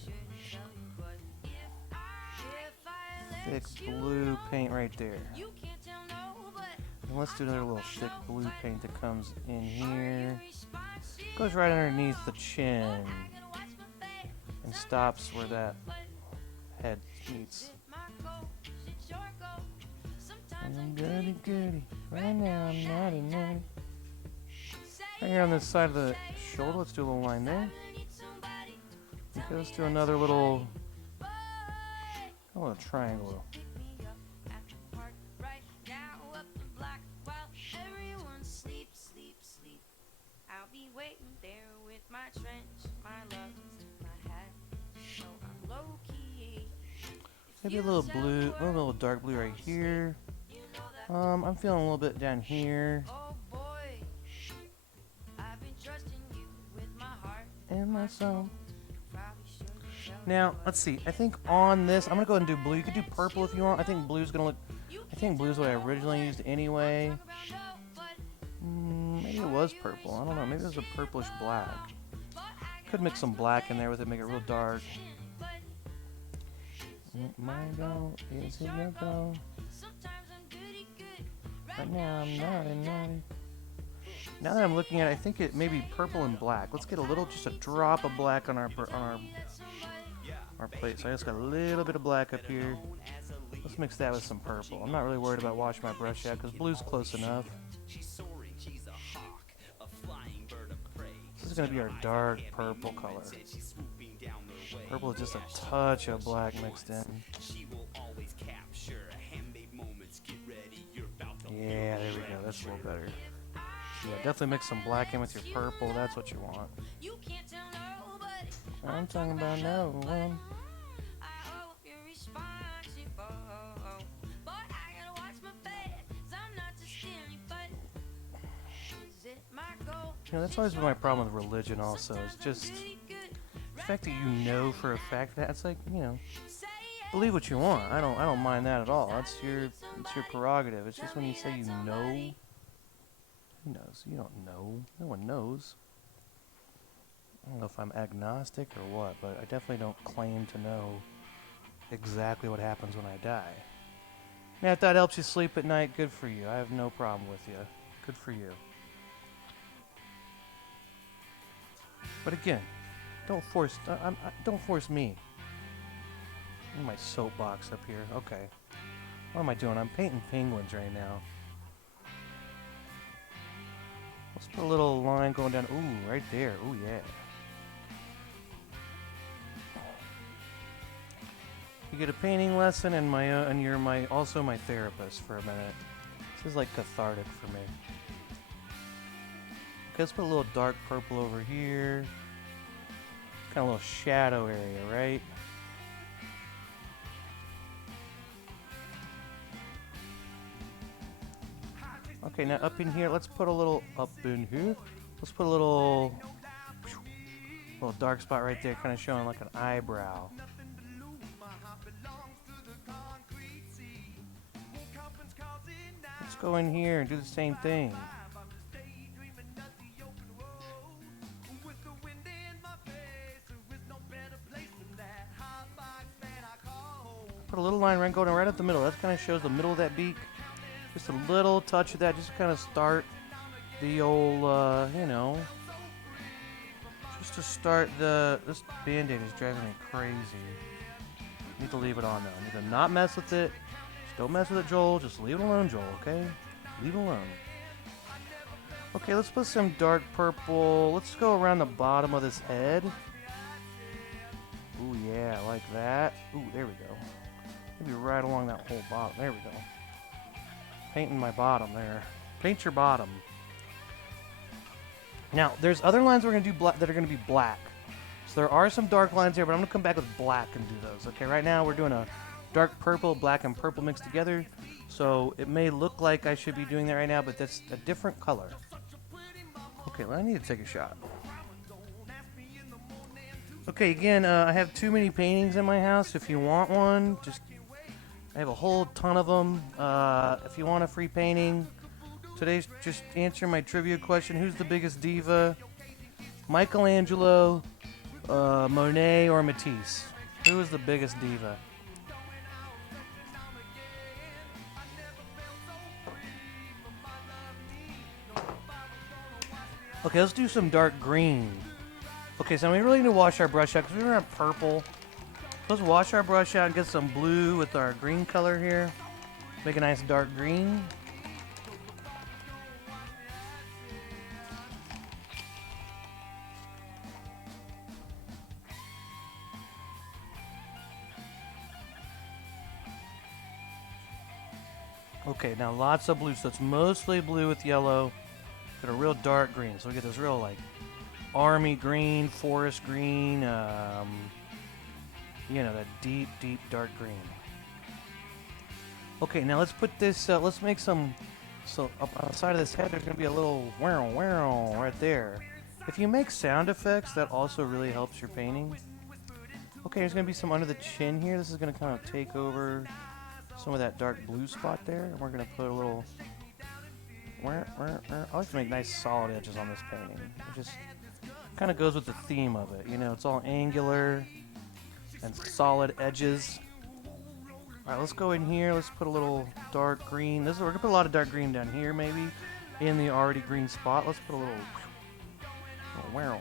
blue paint right there. And let's do another little thick blue paint that comes in here. Goes right underneath the chin and stops where that head meets. I'm goody. Right now I'm naughty. Right here on this side of the shoulder, let's do a little line there. Okay, let's do another little triangle. Maybe a little blue, a little dark blue right here. I'm feeling a little bit down here. And my soul. Now, let's see. I think on this, I'm gonna go ahead and do blue. You could do purple if you want. I think blue's gonna look. I think blue's what I originally used anyway. Maybe it was purple. I don't know. Maybe it was a purplish black. Could mix some black in there with it, make it real dark. My goal is it your goal? Right now I'm naughty. Now that I'm looking at it, I think it may be purple and black. Let's get just a drop of black on our plate. So I just got a little bit of black up here. Let's mix that with some purple. I'm not really worried about washing my brush yet because blue's close enough. This is going to be our dark purple color. Purple is just a touch of black mixed in. Yeah, there we go. That's a little better. Yeah, definitely mix some black in with your purple. That's what you want. I'm talking about no one. You know, that's always been my problem with religion also. It's just the fact that you know for a fact that it's like, you know, believe what you want. I don't mind that at all. It's your prerogative. It's just when you say you know. Who knows? You don't know. No one knows. I don't know if I'm agnostic or what, but I definitely don't claim to know exactly what happens when I die. Now, if that helps you sleep at night, good for you. I have no problem with you. Good for you. But again, don't force me. In my soapbox up here. Okay. What am I doing? I'm painting penguins right now. Let's put a little line going down. Ooh, right there. Ooh, yeah. You get a painting lesson, and and you're also my therapist for a minute. This is like cathartic for me. Okay, let's put a little dark purple over here. Kind of a little shadow area, right? Okay, now up in here, let's put a little up in here. Let's put a little dark spot right there, kind of showing like an eyebrow. Let's go in here and do the same thing. Put a little line right going right up the middle. That kind of shows the middle of that beak. Just a little touch of that, just to kind of start the old, you know, just to start this Band-Aid is driving me crazy. Need to leave it on though. Need to not mess with it. Just don't mess with it, Joel. Just leave it alone, Joel, okay? Leave it alone. Okay, let's put some dark purple. Let's go around the bottom of this head. Ooh, yeah, like that. Ooh, there we go. Maybe right along that whole bottom. There we go. Painting my bottom there. Paint your bottom. Now, there's other lines we're going to do that are going to be black. So there are some dark lines here, but I'm going to come back with black and do those. Okay, right now we're doing a dark purple, black and purple mixed together. So it may look like I should be doing that right now, but that's a different color. Okay, well, I need to take a shot. Okay, again, I have too many paintings in my house. If you want one, I have a whole ton of them. If you want a free painting, today's just answer my trivia question. Who's the biggest diva? Michelangelo, Monet, or Matisse? Who is the biggest diva? Okay, let's do some dark green. Okay, so we really need to wash our brush out because we have purple. Let's wash our brush out and get some blue with our green color here. Make a nice dark green. Okay, now lots of blue, so it's mostly blue with yellow. Got a real dark green, so we get this real like army green, forest green, you know, that deep, deep dark green. Okay, now let's put this, let's make some, so up on the side of this head there's going to be a little wow, wow right there. If you make sound effects, that also really helps your painting. Okay, there's going to be some under the chin here. This is going to kind of take over some of that dark blue spot there. And we're going to put a little, I like to make nice solid edges on this painting. It just kind of goes with the theme of it. You know, it's all angular and solid edges. Alright, let's go in here. Let's put a little dark green. We're going to put a lot of dark green down here, maybe, in the already green spot. Let's put a little wow.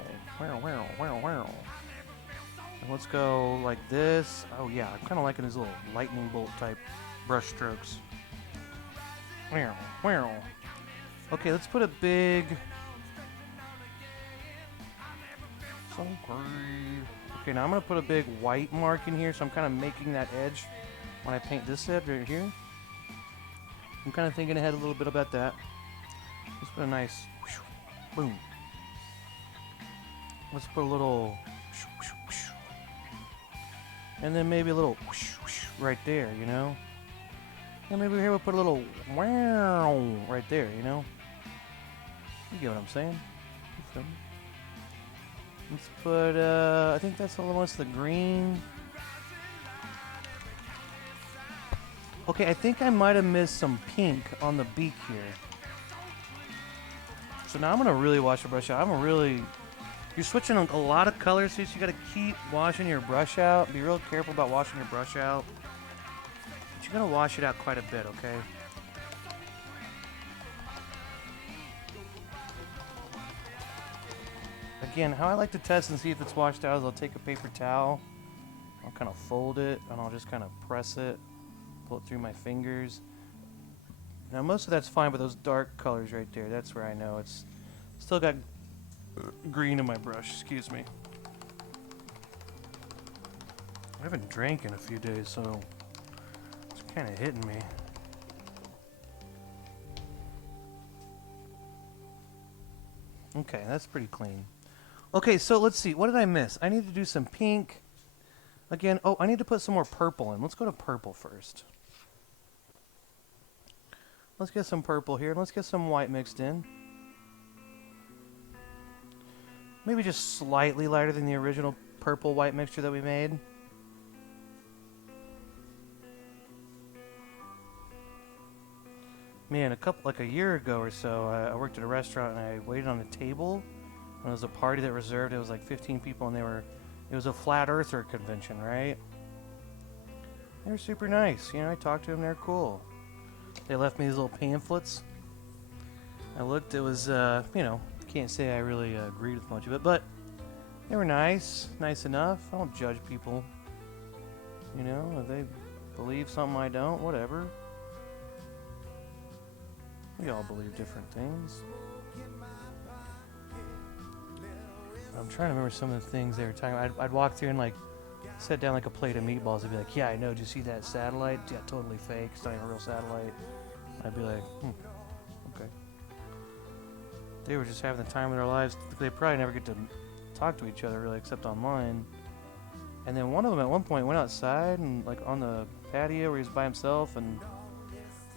And let's go like this. Oh, yeah, I'm kind of liking these little lightning bolt type brush strokes. Wow. Okay, let's put a big... Okay, now I'm going to put a big white mark in here, so I'm kind of making that edge when I paint this edge right here. I'm kind of thinking ahead a little bit about that. Let's put a nice boom. Let's put a little and then maybe a little right there, you know? And maybe here we'll put a little wow right there, you know? You get what I'm saying? Let's put, I think that's almost the green. Okay, I think I might have missed some pink on the beak here. So now I'm going to really wash the brush out. You're switching a lot of colors, so you got to keep washing your brush out. Be real careful about washing your brush out. But you're going to wash it out quite a bit, okay? Again, how I like to test and see if it's washed out is I'll take a paper towel, I'll kind of fold it, and I'll just kind of press it, pull it through my fingers. Now most of that's fine, but those dark colors right there, that's where I know it's Still got green in my brush, excuse me. I haven't drank in a few days, so it's kind of hitting me. Okay, that's pretty clean. Okay, so let's see. What did I miss? I need to do some pink. Again, oh, I need to put some more purple in. Let's go to purple first. Let's get some purple here. Let's get some white mixed in. Maybe just slightly lighter than the original purple-white mixture that we made. Man, like a year ago or so, I worked at a restaurant and I waited on a table. And it was a party that reserved. It was like 15 people, and it was a flat earther convention, right? They were super nice. You know, I talked to them. They're cool. They left me these little pamphlets. I looked. It was, you know, can't say I really agreed with much of it, but they were nice enough. I don't judge people. You know, if they believe something I don't, whatever. We all believe different things. I'm trying to remember some of the things they were talking about. I'd walk through and like set down like a plate of meatballs and be like, yeah, I know, did you see that satellite? Yeah, totally fake. It's not even a real satellite. I'd be like, okay. They were just having the time of their lives. They probably never get to talk to each other really except online. And then one of them at one point went outside and like on the patio where he was by himself and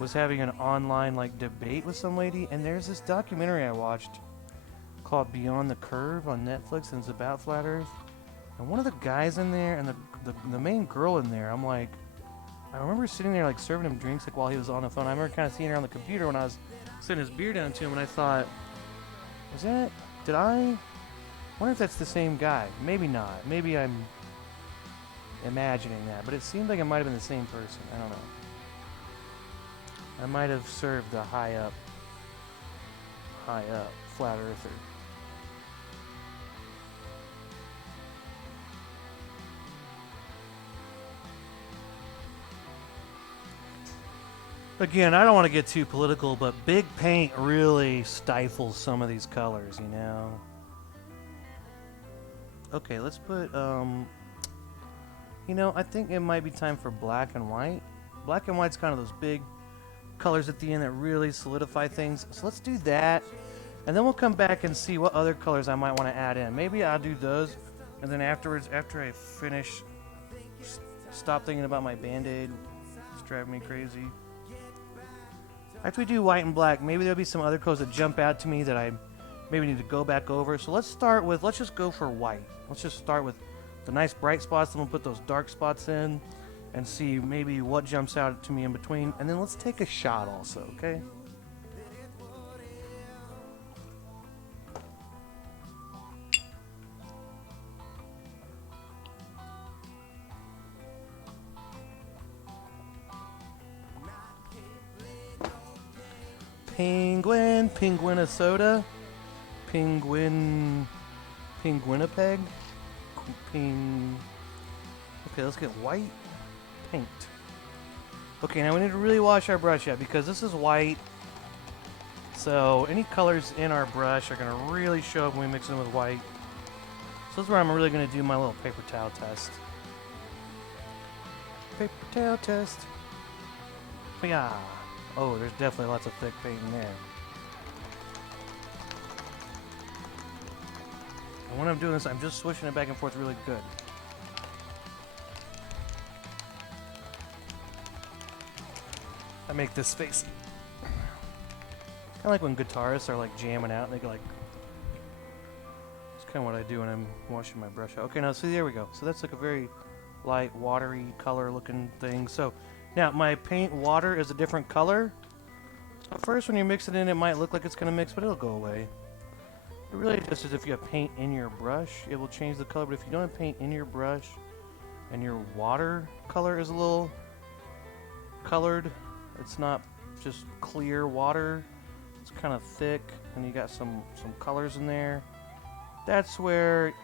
was having an online like debate with some lady. And there's this documentary I watched called Beyond the Curve on Netflix, and it's about flat Earth. And one of the guys in there and the main girl in there, I'm like, I remember sitting there like serving him drinks like while he was on the phone. I remember kind of seeing her on the computer when I was sending his beer down to him, and I thought, did I wonder if that's the same guy? Maybe not. Maybe I'm imagining that, but it seemed like it might have been the same person. I don't know. I might have served the high up flat earther. Again, I don't want to get too political, but big paint really stifles some of these colors, you know? Okay, let's put, you know, I think it might be time for black and white. Black and white's kind of those big colors at the end that really solidify things. So let's do that, and then we'll come back and see what other colors I might want to add in. Maybe I'll do those, and then afterwards, after I finish, stop thinking about my Band-Aid. It's driving me crazy. After we do white and black, maybe there'll be some other colors that jump out to me that I maybe need to go back over. So let's just go for white. Let's just start with the nice bright spots, then we'll put those dark spots in and see maybe what jumps out to me in between. And then let's take a shot also, okay? Penguin, Penguinasota, Penguinipeg, Okay, let's get white paint. Okay, now we need to really wash our brush out because this is white. So any colors in our brush are going to really show up when we mix them with white. So this is where I'm really going to do my little paper towel test. Paper towel test. Yeah. Oh, there's definitely lots of thick paint in there. And when I'm doing this, I'm just swishing it back and forth really good. I make this face. Kind of like when guitarists are like jamming out and they go like... It's kind of what I do when I'm washing my brush out. Okay, now see, there we go. So that's like a very light, watery color looking thing. So now my paint water is a different color. At first when you mix it in, it might look like it's going to mix, but it'll go away. It really just is if you have paint in your brush, it will change the color. But if you don't have paint in your brush and your water color is a little colored, it's not just clear water, it's kind of thick and you got some colors in there, that's where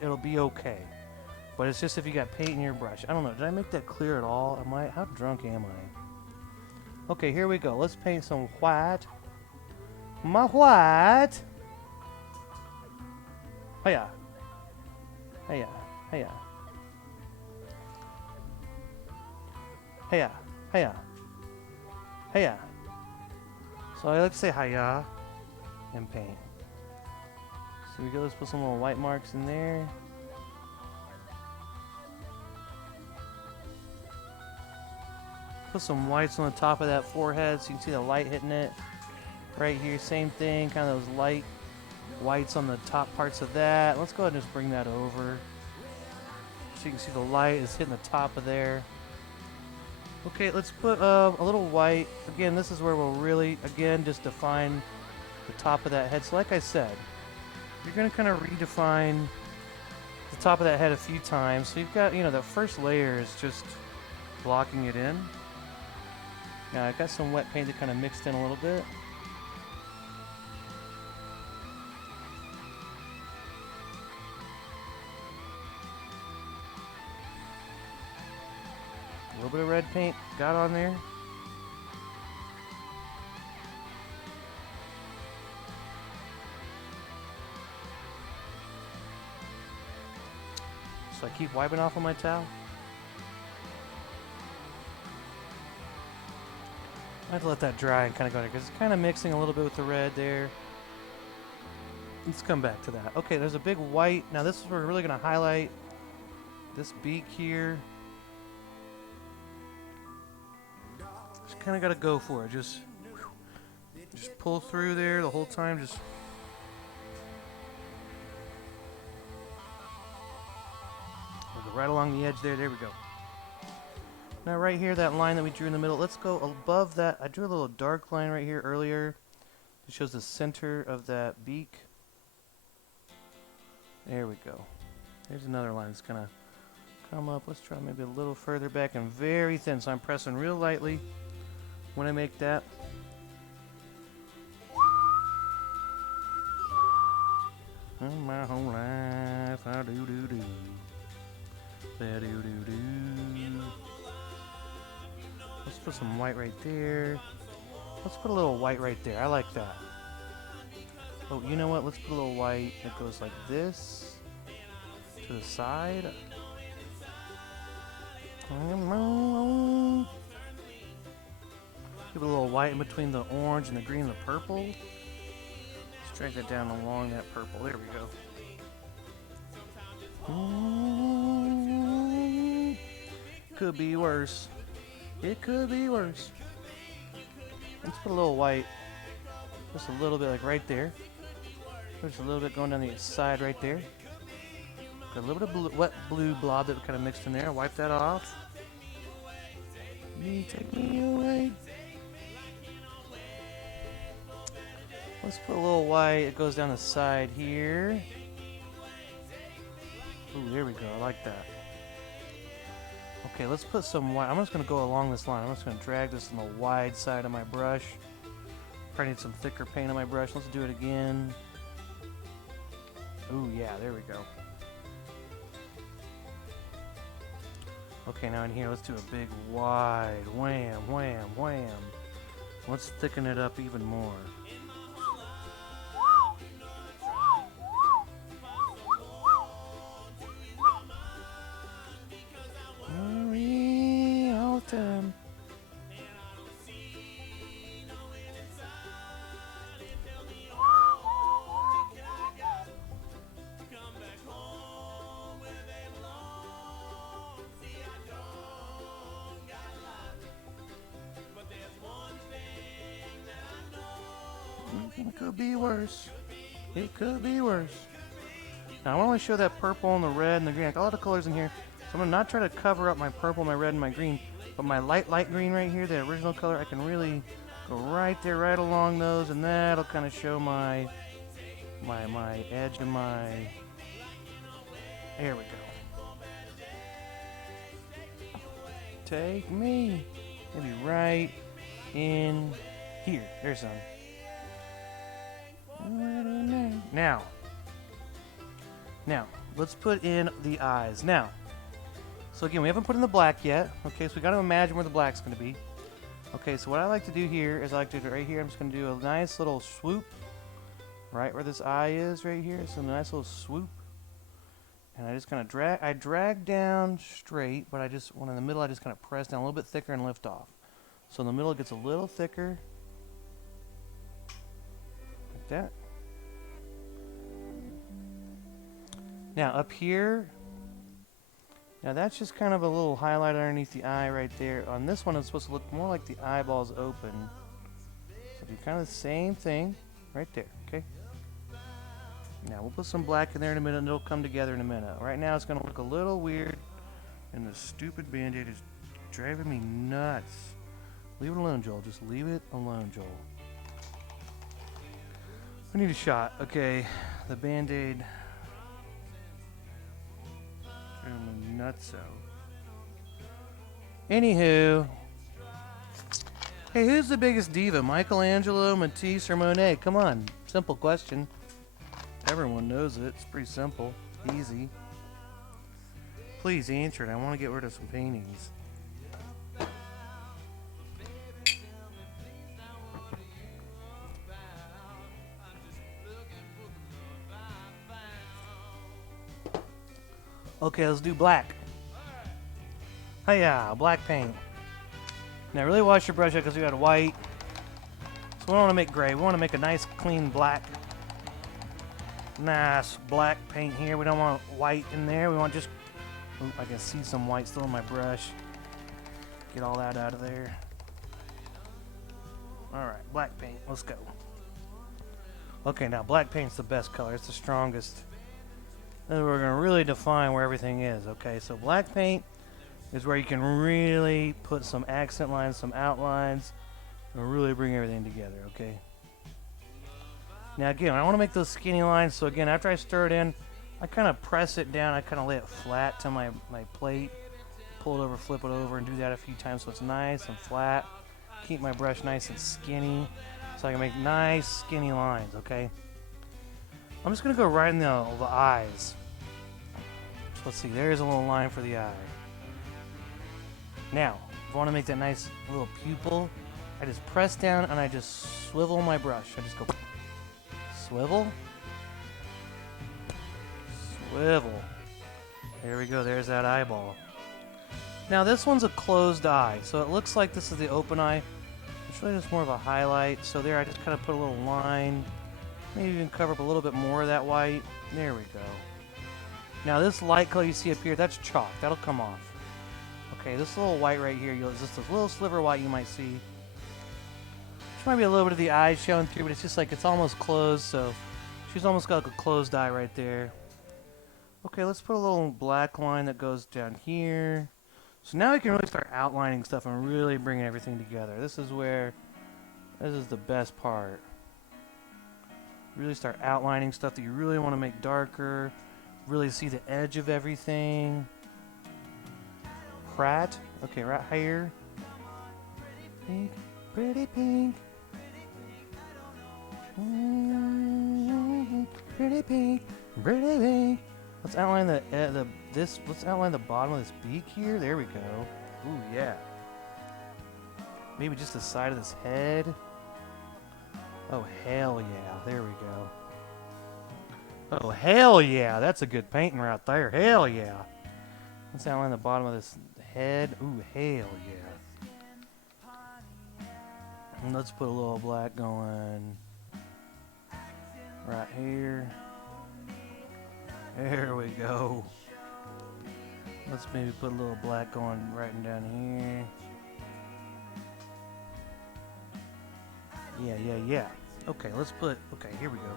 it'll be okay. But it's just if you got paint in your brush. I don't know, did I make that clear at all? How drunk am I? Okay, here we go. Let's paint some white. My white. Hiya. Hiya. Hiya. Hiya. Hiya. Hiya. So I like to say hiya and paint. So we go, let's put some little white marks in there. Put some whites on the top of that forehead so you can see the light hitting it. Right here, same thing, kind of those light whites on the top parts of that. Let's go ahead and just bring that over. So you can see the light is hitting the top of there. Okay, let's put a little white. Again, this is where we'll really, again, just define the top of that head. So like I said, you're going to kind of redefine the top of that head a few times. So you've got, you know, the first layer is just blocking it in. Now I got some wet paint that kind of mixed in a little bit. A little bit of red paint got on there. So I keep wiping off on my towel. I have to let that dry and kind of go there because it's kind of mixing a little bit with the red there. Let's come back to that. Okay, there's a big white. Now this is where we're really going to highlight this beak here. Just kind of got to go for it. Just pull through there the whole time. Just we'll go right along the edge there. There we go. Now right here, that line that we drew in the middle, let's go above that. I drew a little dark line right here earlier. It shows the center of that beak. There we go. There's another line that's gonna come up. Let's try maybe a little further back and very thin. So I'm pressing real lightly when I make that. My whole life, I do. Let's put some white right there. Let's put a little white right there. I like that. Oh, you know what? Let's put a little white that goes like this to the side. Give it a little white in between the orange and the green and the purple. Let's drag that down along that purple. There we go. Could be worse. It could be worse. Let's put a little white. Just a little bit, like right there. Just a little bit going down the side right there. Got a little bit of blue, wet blue blob that kind of mixed in there. Wipe that off. You take me away. Let's put a little white. It goes down the side here. Ooh, there we go. I like that. Okay, let's put some white. I'm just going to go along this line. I'm just going to drag this on the wide side of my brush. Probably need some thicker paint on my brush. Let's do it again. Ooh, yeah, there we go. Okay, now in here, let's do a big wide wham, wham, wham. Let's thicken it up even more. Time. It could be worse. It could be worse. Now I want to show that purple and the red and the green. I got a lot of colors in here. So I'm going to not try to cover up my purple, my red, and my green. But my light green right here, the original color, I can really go right there, right along those. And that'll kind of show my edge and my... There we go. Take me. Maybe right in here. There's some. Now, let's put in the eyes. Now, so again, we haven't put in the black yet. Okay, so we got to imagine where the black's going to be. Okay, so what I like to do here is I like to do right here. I'm just going to do a nice little swoop right where this eye is right here. So a nice little swoop. And I just kind of drag down straight, but when in the middle, I just kind of press down a little bit thicker and lift off. So in the middle, it gets a little thicker. Like that. Now up here, now that's just kind of a little highlight underneath the eye right there. On this one, it's supposed to look more like the eyeball's open. So do kind of the same thing right there, okay? Now we'll put some black in there in a minute and it'll come together in a minute. Right now it's going to look a little weird and the stupid band-aid is driving me nuts. Leave it alone, Joel. Just leave it alone, Joel. I need a shot. Okay, the band-aid driving me nuts out. Anywho, hey, who's the biggest diva? Michelangelo, Matisse, or Monet? Come on, simple question. Everyone knows it. It's pretty simple. Easy. Please answer it. I want to get rid of some paintings. Okay, let's do black. Hiya, black paint. Now really wash your brush out because we got white. So we don't want to make gray. We want to make a nice clean black. Nice black paint here. We don't want white in there. We want just... Oop, I can see some white still in my brush. Get all that out of there. Alright, black paint. Let's go. Okay, now black paint's the best color. It's the strongest. Then we're going to really define where everything is. Okay, so black paint is where you can really put some accent lines, some outlines, and really bring everything together, okay? Now again, I want to make those skinny lines, so again, after I stir it in, I kind of press it down, I kind of lay it flat to my plate, pull it over, flip it over, and do that a few times so it's nice and flat. Keep my brush nice and skinny, so I can make nice skinny lines, okay? I'm just going to go right in the eyes. So let's see, there's a little line for the eye. Now, if I want to make that nice little pupil, I just press down and I just swivel my brush. I just go swivel, swivel. There we go, there's that eyeball. Now this one's a closed eye, so it looks like this is the open eye. It's really just more of a highlight. So there I just kind of put a little line, maybe even cover up a little bit more of that white. There we go. Now this light color you see up here, that's chalk, that'll come off. Okay, this little white right here, just a little sliver of white you might see. There might be a little bit of the eye showing through, but it's just like it's almost closed, so she's almost got like a closed eye right there. Okay, let's put a little black line that goes down here. So now we can really start outlining stuff and really bringing everything together. This is the best part. Really start outlining stuff that you really want to make darker. Really see the edge of everything. Right, okay, right here. Pink, pretty pink. Pretty pink, pretty pink. Let's outline let's outline the bottom of this beak here. There we go. Ooh, yeah. Maybe just the side of this head. Oh, hell yeah. There we go. Oh, hell yeah. That's a good painting right there. Hell yeah. Let's outline the bottom of this head. Ooh, hell yeah. And let's put a little black going right here. There we go. Let's maybe put a little black going right down here. Yeah. Okay, okay, here we go.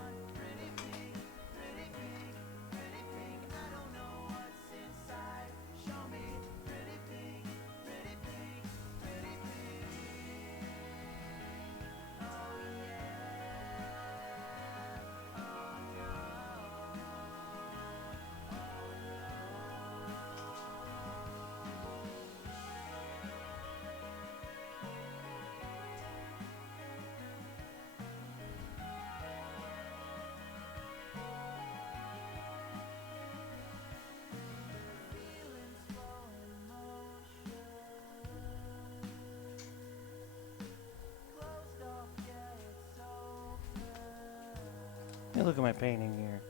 me look at my painting here.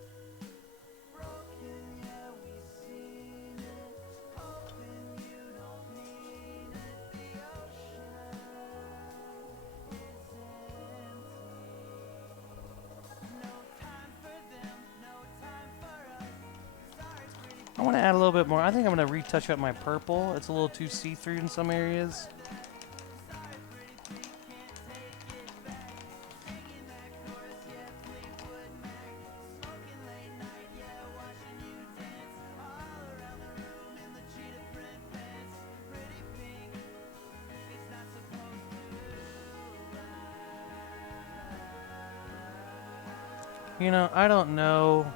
I want to add a little bit more. I think I'm going to retouch up my purple. It's a little too see-through in some areas. You know, I don't know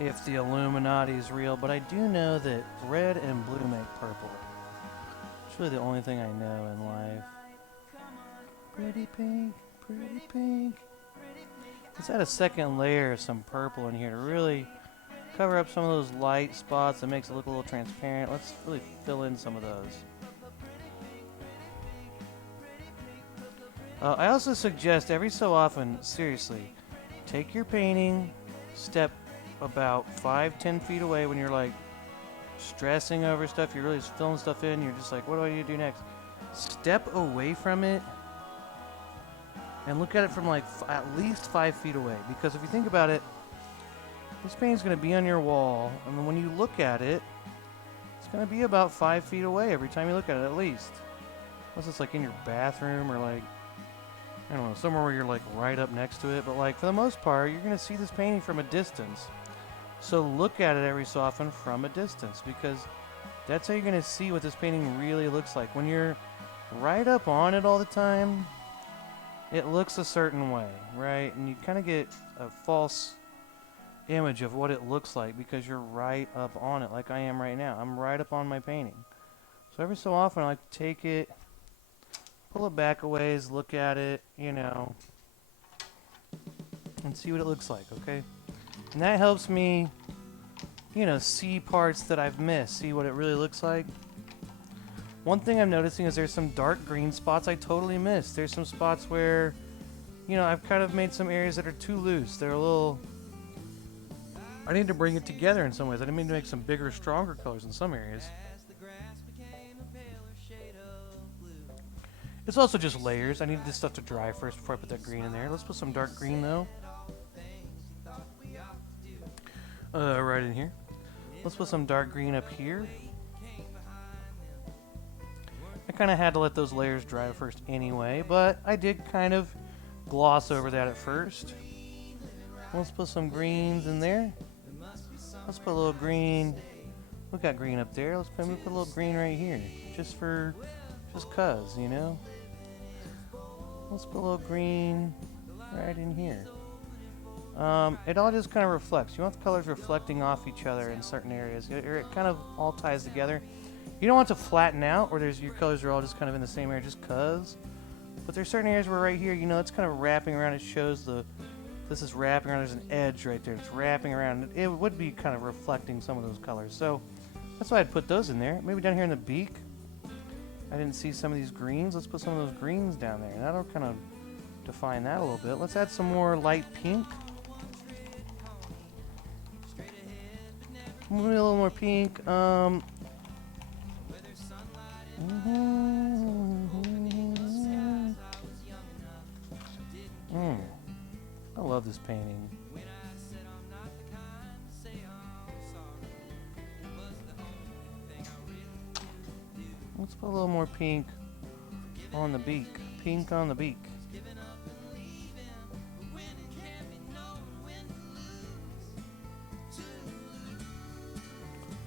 if the Illuminati is real, but I do know that red and blue make purple. It's really the only thing I know in life. Pretty pink, pretty pink. Let's add a second layer of some purple in here to really cover up some of those light spots that makes it look a little transparent. Let's really fill in some of those. I also suggest every so often, seriously, take your painting, step about 5-10 feet away when you're like stressing over stuff, you're really just filling stuff in, you're just like, what do I need to do next? Step away from it and look at it from like at least 5 feet away, because if you think about it, this painting's going to be on your wall, and then when you look at it, it's going to be about 5 feet away every time you look at it, at least. Unless it's like in your bathroom or like, I don't know, somewhere where you're like right up next to it, but like for the most part, you're going to see this painting from a distance. So look at it every so often from a distance, because that's how you're going to see what this painting really looks like. When you're right up on it all the time, it looks a certain way, right? And you kind of get a false image of what it looks like because you're right up on it, like I am right now. I'm right up on my painting. So every so often I like to take it, pull it back a ways, look at it, you know, and see what it looks like, okay? And that helps me, you know, see parts that I've missed, see what it really looks like. One thing I'm noticing is there's some dark green spots I totally missed. There's some spots where, you know, I've kind of made some areas that are too loose. They're a little... I need to bring it together in some ways. I didn't mean to make some bigger, stronger colors in some areas. It's also just layers. I need this stuff to dry first before I put that green in there. Let's put some dark green, though. Right in here. Let's put some dark green up here. I kind of had to let those layers dry first anyway, but I did kind of gloss over that at first. Let's put some greens in there. Let's put a little green. We got green up there. Let's put a little green right here, just cause, you know. Let's put a little green right in here. It all just kind of reflects. You want the colors reflecting off each other in certain areas. It kind of all ties together. You don't want to flatten out where your colors are all just kind of in the same area just cause. But there's certain areas where right here, you know, it's kind of wrapping around. It shows this is wrapping around. There's an edge right there. It's wrapping around. It would be kind of reflecting some of those colors. So that's why I'd put those in there. Maybe down here in the beak, I didn't see some of these greens. Let's put some of those greens down there. And that'll kind of define that a little bit. Let's add some more light pink. Maybe a little more pink. I love this painting. Let's put a little more pink on the beak. Pink on the beak.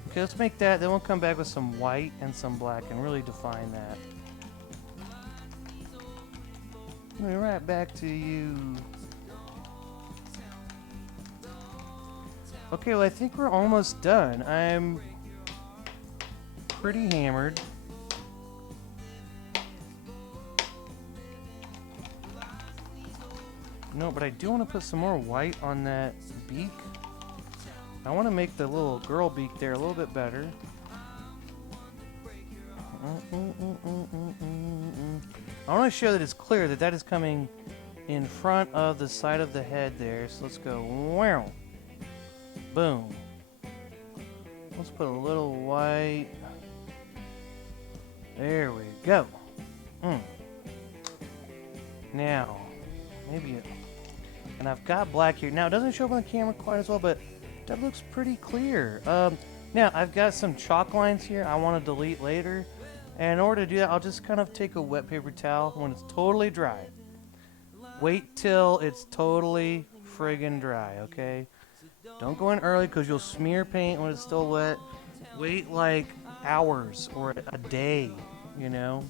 Okay, let's make that. Then we'll come back with some white and some black and really define that. I'll be right back to you. Okay, well, I think we're almost done. I'm pretty hammered. No, but I do want to put some more white on that beak. I want to make the little girl beak there a little bit better. I want to show that it's clear that that is coming in front of the side of the head there. So let's go, wow, boom. Let's put a little white. There we go. Now, maybe it, and I've got black here. Now, it doesn't show up on the camera quite as well, but that looks pretty clear. Now, I've got some chalk lines here I want to delete later. And in order to do that, I'll just kind of take a wet paper towel when it's totally dry. Wait till it's totally friggin' dry, okay? Don't go in early because you'll smear paint when it's still wet. Wait like hours or a day, you know?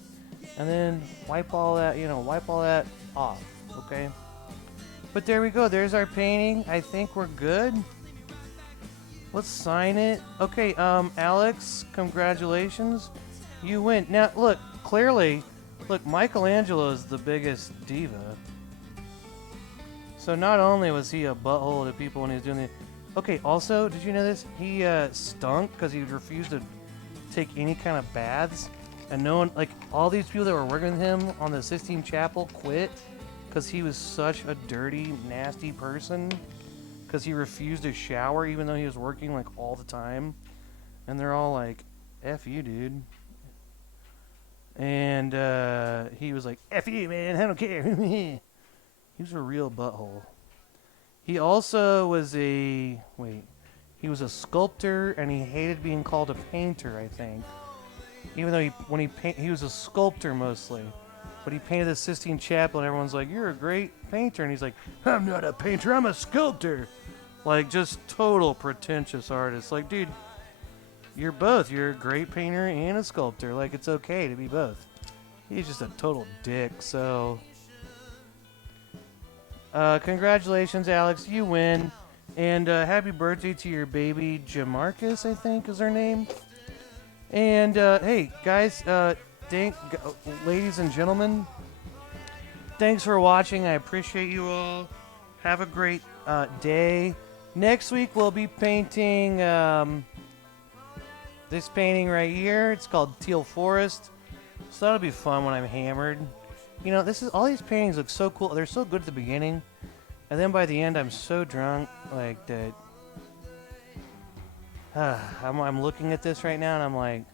And then wipe all that, wipe all that off, okay? But there we go. There's our painting. I think we're good. Let's sign it. Okay, Alex, congratulations. You win. Now, look, clearly, look, Michelangelo's the biggest diva. So not only was he a butthole to people when he was doing the... Okay, also, did you know this? He stunk because he refused to take any kind of baths. And no one, like, all these people that were working with him on the Sistine Chapel quit because he was such a dirty, nasty person. Because he refused to shower even though he was working, like, all the time. And they're all like, F you, dude. And he was like, F you, man, I don't care. He was a real butthole. He also was he was a sculptor, and he hated being called a painter, I think. Even though he was a sculptor mostly. But he painted the Sistine Chapel, and everyone's like, you're a great painter. And he's like, I'm not a painter, I'm a sculptor. Like, just total pretentious artist. Like, dude, you're both. You're a great painter and a sculptor. Like, it's okay to be both. He's just a total dick, so... congratulations, Alex. You win. And happy birthday to your baby, Jamarcus, I think is her name. And, hey, guys, ladies and gentlemen, thanks for watching. I appreciate you all. Have a great day. Next week, we'll be painting this painting right here. It's called Teal Forest. So that'll be fun when I'm hammered. You know, all these paintings look so cool. They're so good at the beginning. And then by the end, I'm so drunk, like, that... I'm looking at this right now, and I'm like,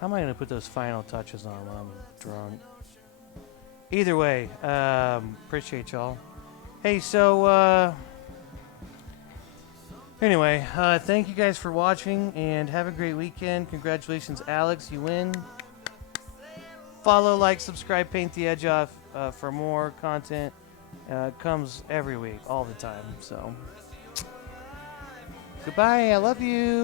how am I going to put those final touches on when I'm drunk? Either way, appreciate y'all. Hey, so, anyway, thank you guys for watching, and have a great weekend. Congratulations, Alex, you win. Follow, like, subscribe, Paint the Edge Off for more content. It comes every week, all the time, so. Goodbye, I love you.